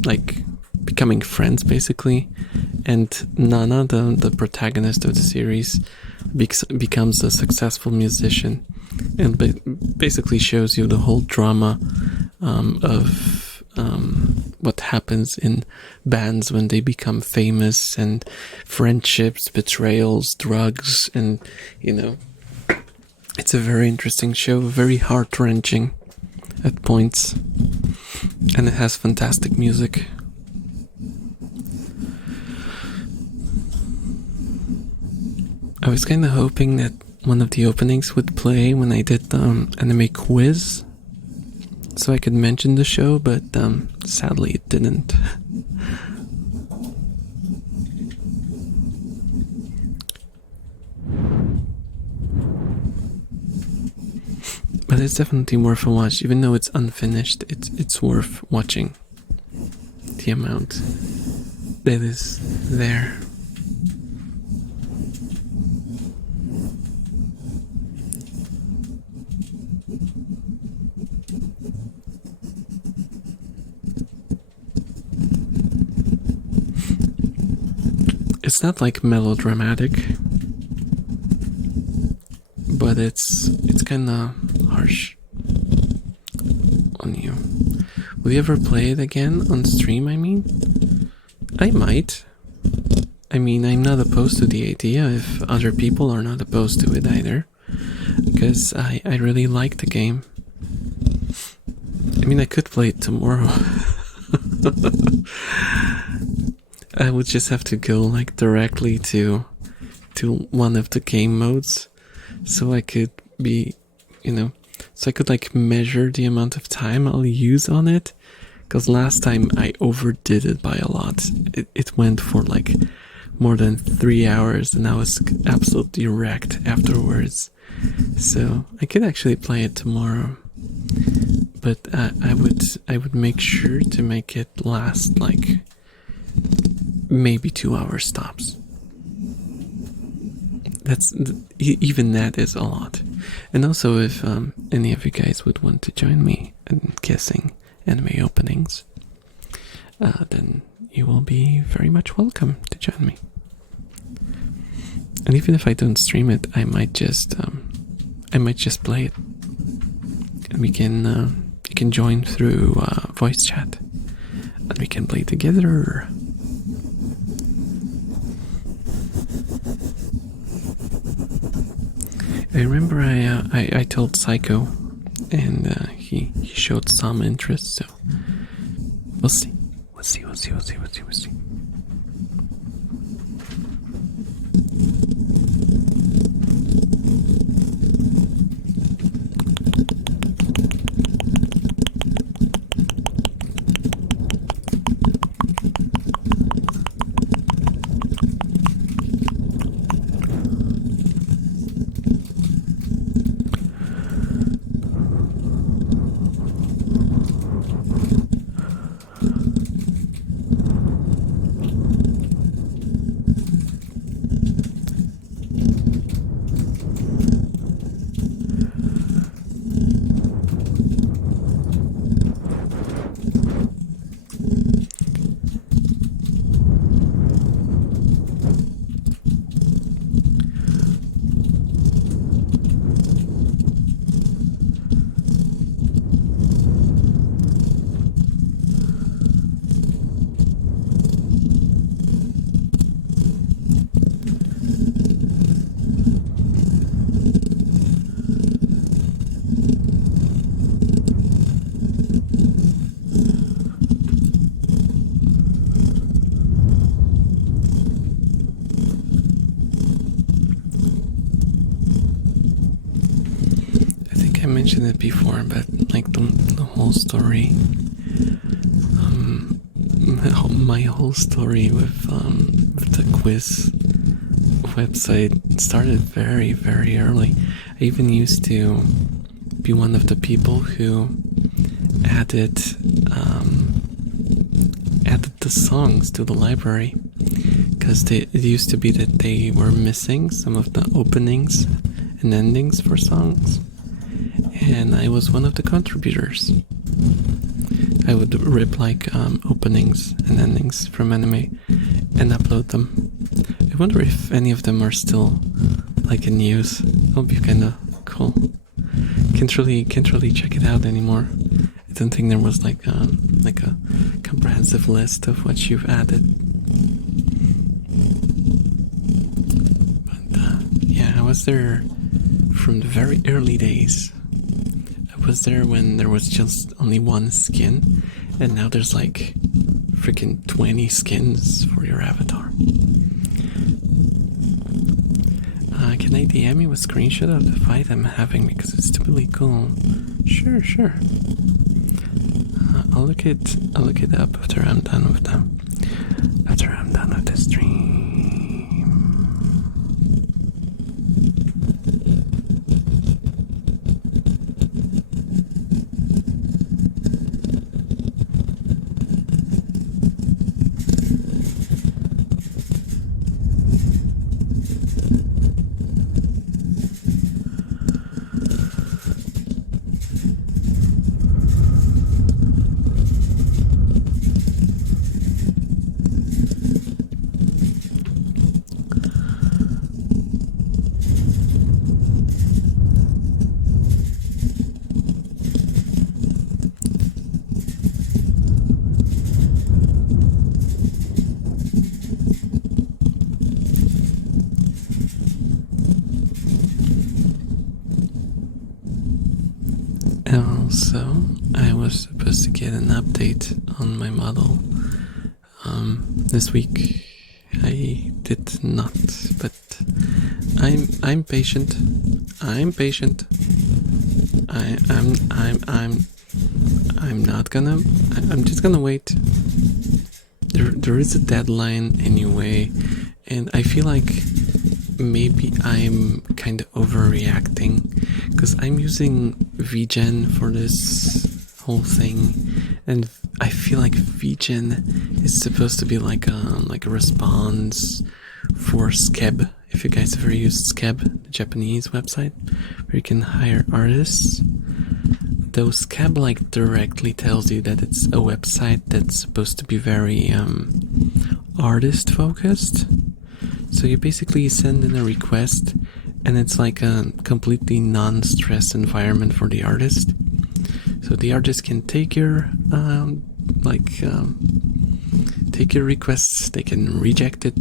like becoming friends basically. And Nana, the protagonist of the series, becomes a successful musician, and basically shows you the whole drama of what happens in bands when they become famous, and friendships, betrayals, drugs, and, you know, it's a very interesting show, very heart-wrenching at points, and it has fantastic music. I was kind of hoping that one of the openings would play when I did the anime quiz, so I could mention the show, but sadly it didn't. But it's definitely worth a watch, even though it's unfinished. It's worth watching. The amount that is there. It's not like melodramatic, but it's kind of harsh on you. Will you ever play it again on stream? I mean, I might. I mean, I'm not opposed to the idea if other people are not opposed to it either, because I really like the game. I mean, I could play it tomorrow. I would just have to go like directly to one of the game modes, so I could be, you know, so I could like measure the amount of time I'll use on it, because last time I overdid it by a lot. It went for like more than 3 hours, and I was absolutely wrecked afterwards. So I could actually play it tomorrow, but I would make sure to make it last like maybe 2 hour stops. Even that is a lot. And also, if any of you guys would want to join me in guessing anime openings, then you will be very much welcome to join me. And even if I don't stream it, I might just play it, and we can you can join through voice chat, and we can play together. I remember I told Psycho, and he showed some interest, so we'll see. We'll see. I mentioned it before, but like the whole story, my whole story with the quiz website started very, very early. I even used to be one of the people who added the songs to the library, because it used to be that they were missing some of the openings and endings for songs, and I was one of the contributors. I would rip like openings and endings from anime and upload them. I wonder if any of them are still like in use. That would be kind of cool. Can't really check it out anymore. I don't think there was like a comprehensive list of what you've added. But yeah, I was there from the very early days. I was there when there was just only one skin, and now there's like freaking 20 skins for your avatar. Can I DM you a screenshot of the fight I'm having, because it's really cool? Sure. I'll look it up after I'm done with them. After I'm done with the stream. Also, I was supposed to get an update on my model this week. I did not, but I'm patient. I'm patient. I'm not gonna. I'm just gonna wait. There is a deadline anyway, and I feel like maybe I'm kind of overreacting, because I'm using VGen for this whole thing, and I feel like VGen is supposed to be like a response for Skeb, if you guys ever used Scab, the Japanese website, where you can hire artists. Though Scab like directly tells you that it's a website that's supposed to be very artist focused. So you basically send in a request, and it's like a completely non-stress environment for the artist. So the artist can take your take your requests. They can reject it.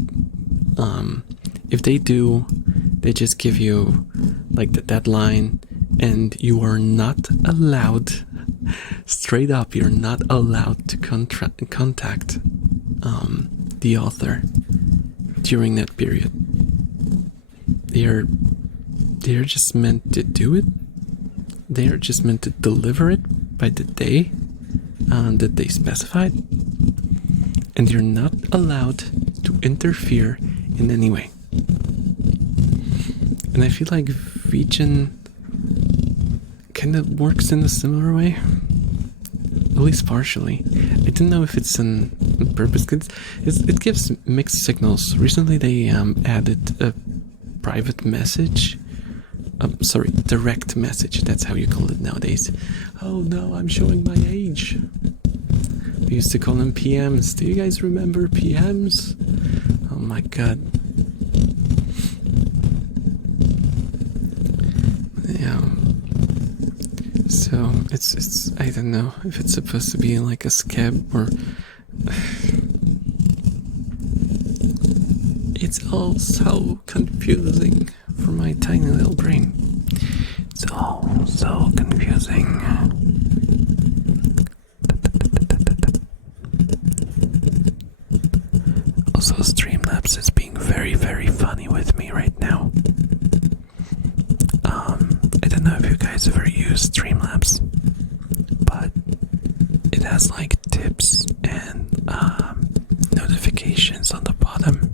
If they do, they just give you like the deadline, and you are not allowed, straight up, you're not allowed to contact the author during that period. They're just meant to do it. They're just meant to deliver it by the day that they specified, and you're not allowed to interfere in any way. And I feel like Vgen kind of works in a similar way, at least partially. I don't know if it's on purpose, because it gives mixed signals. Recently they added a private message, direct message, that's how you call it nowadays. Oh no, I'm showing my age. We used to call them PMs. Do you guys remember PMs? Oh my god. Yeah. So it's I don't know if it's supposed to be like a scab or it's all so confusing for my tiny little brain. It's all so confusing. Also, Streamlabs is being very, very funny with me right now. I don't know if you guys ever use Streamlabs, but it has like tips and notifications on the bottom.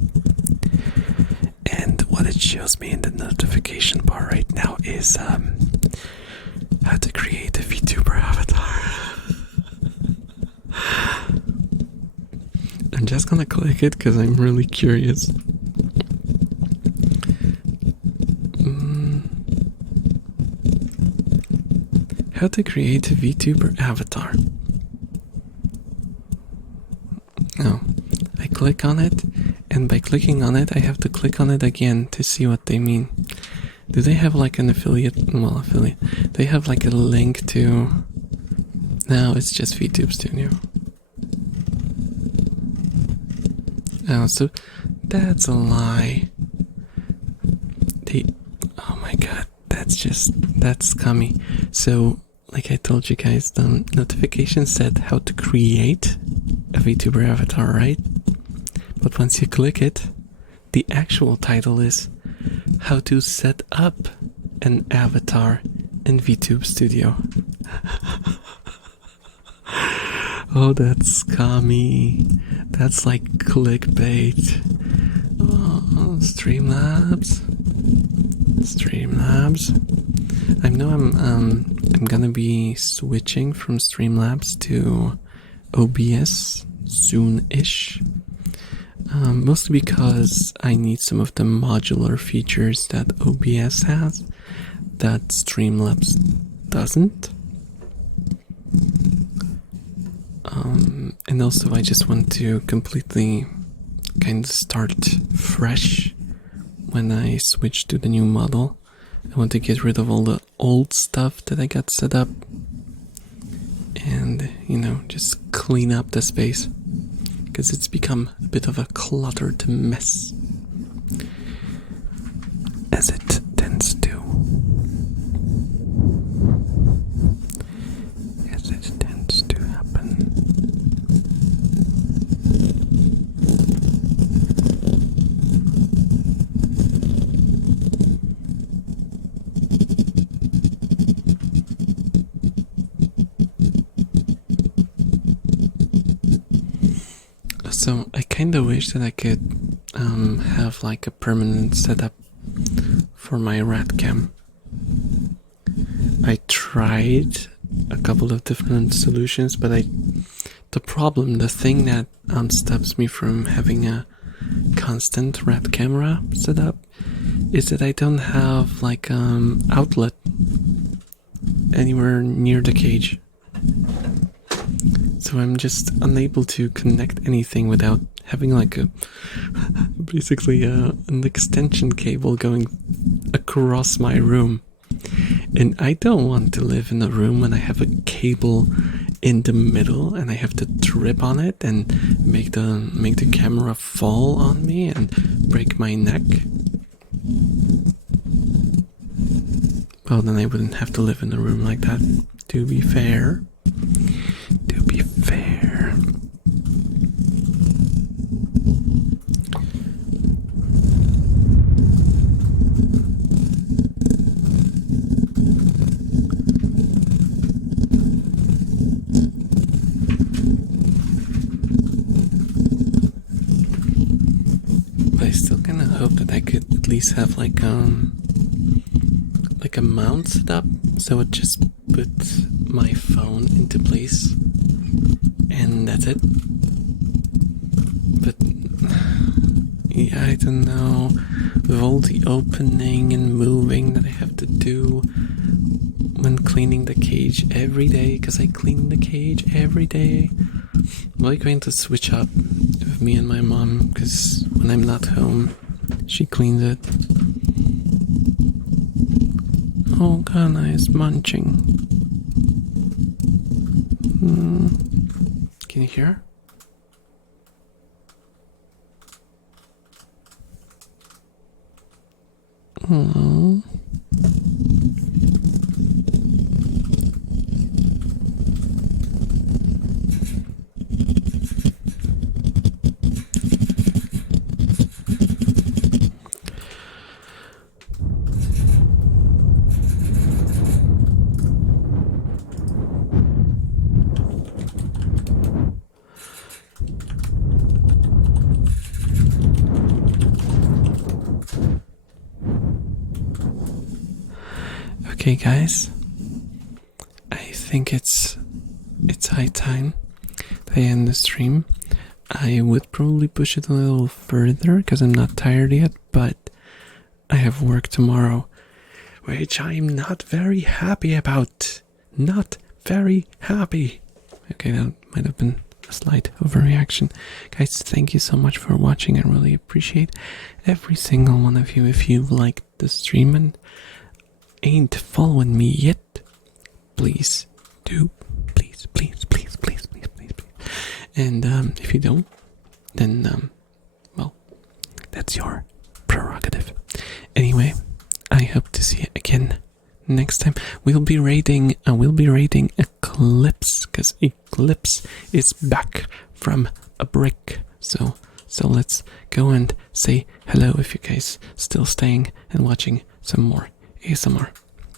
And what it shows me in the notification bar right now is how to create a VTuber avatar. I'm just gonna click it because I'm really curious. How to create a VTuber avatar. Oh, I click on it, and by clicking on it, I have to click on it again to see what they mean. Do they have like an affiliate? Well, affiliate. They have like a link to... No, it's just VTube Studio. Oh, so that's a lie. Oh my god, that's scummy. So, like I told you guys, the notification said how to create a VTuber avatar, right? But once you click it, the actual title is how to set up an avatar in VTube Studio. Oh, that's scummy. That's like clickbait. Oh, Streamlabs. I know I'm gonna be switching from Streamlabs to OBS soon-ish. Mostly because I need some of the modular features that OBS has that Streamlabs doesn't. And also I just want to completely kind of start fresh when I switch to the new model. I want to get rid of all the old stuff that I got set up and, just clean up the space, because it's become a bit of a cluttered mess, as it tends to. Happen. So I kind of wish that I could have like a permanent setup for my rat cam. I tried a couple of different solutions, but the thing that stops me from having a constant rat camera setup is that I don't have like outlet anywhere near the cage. So I'm just unable to connect anything without having like a basically an extension cable going across my room. And I don't want to live in a room when I have a cable in the middle and I have to trip on it and make the camera fall on me and break my neck. Well, then I wouldn't have to live in a room like that, to be fair. To be fair. But I still kind of hope that I could at least have like a mount set up so it just puts my phone into place and that's it. But yeah, I don't know, with all the opening and moving that I have to do when cleaning the cage every day, because I clean the cage every day. We're going to switch up with me and my mom, because when I'm not home she cleans it. Oh, Ghana is munching. Can you hear? Oh. Okay, guys, I think it's high time that I end the stream. I would probably push it a little further because I'm not tired yet, but I have work tomorrow, which I'm not very happy about. Not very happy. Okay, that might have been a slight overreaction. Guys, thank you so much for watching. I really appreciate every single one of you. If you liked the stream and ain't following me yet, please do. Please. And if you don't, then well, that's your prerogative. Anyway, I hope to see you again next time. We'll be rating Eclipse, because Eclipse is back from a break. So let's go and say hello if you guys still staying and watching some more ASMR,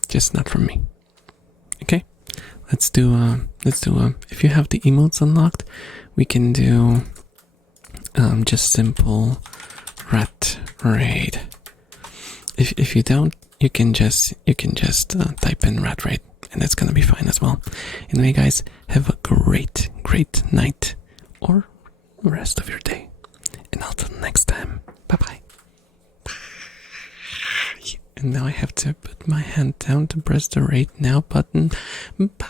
just not from me. Okay, let's do if you have the emotes unlocked, we can do just simple rat raid. If you don't, you can just type in rat raid and that's gonna be fine as well. Anyway, guys, have a great night or rest of your day, and until next time, bye bye. And now I have to put my hand down to press the rate now button. Bye.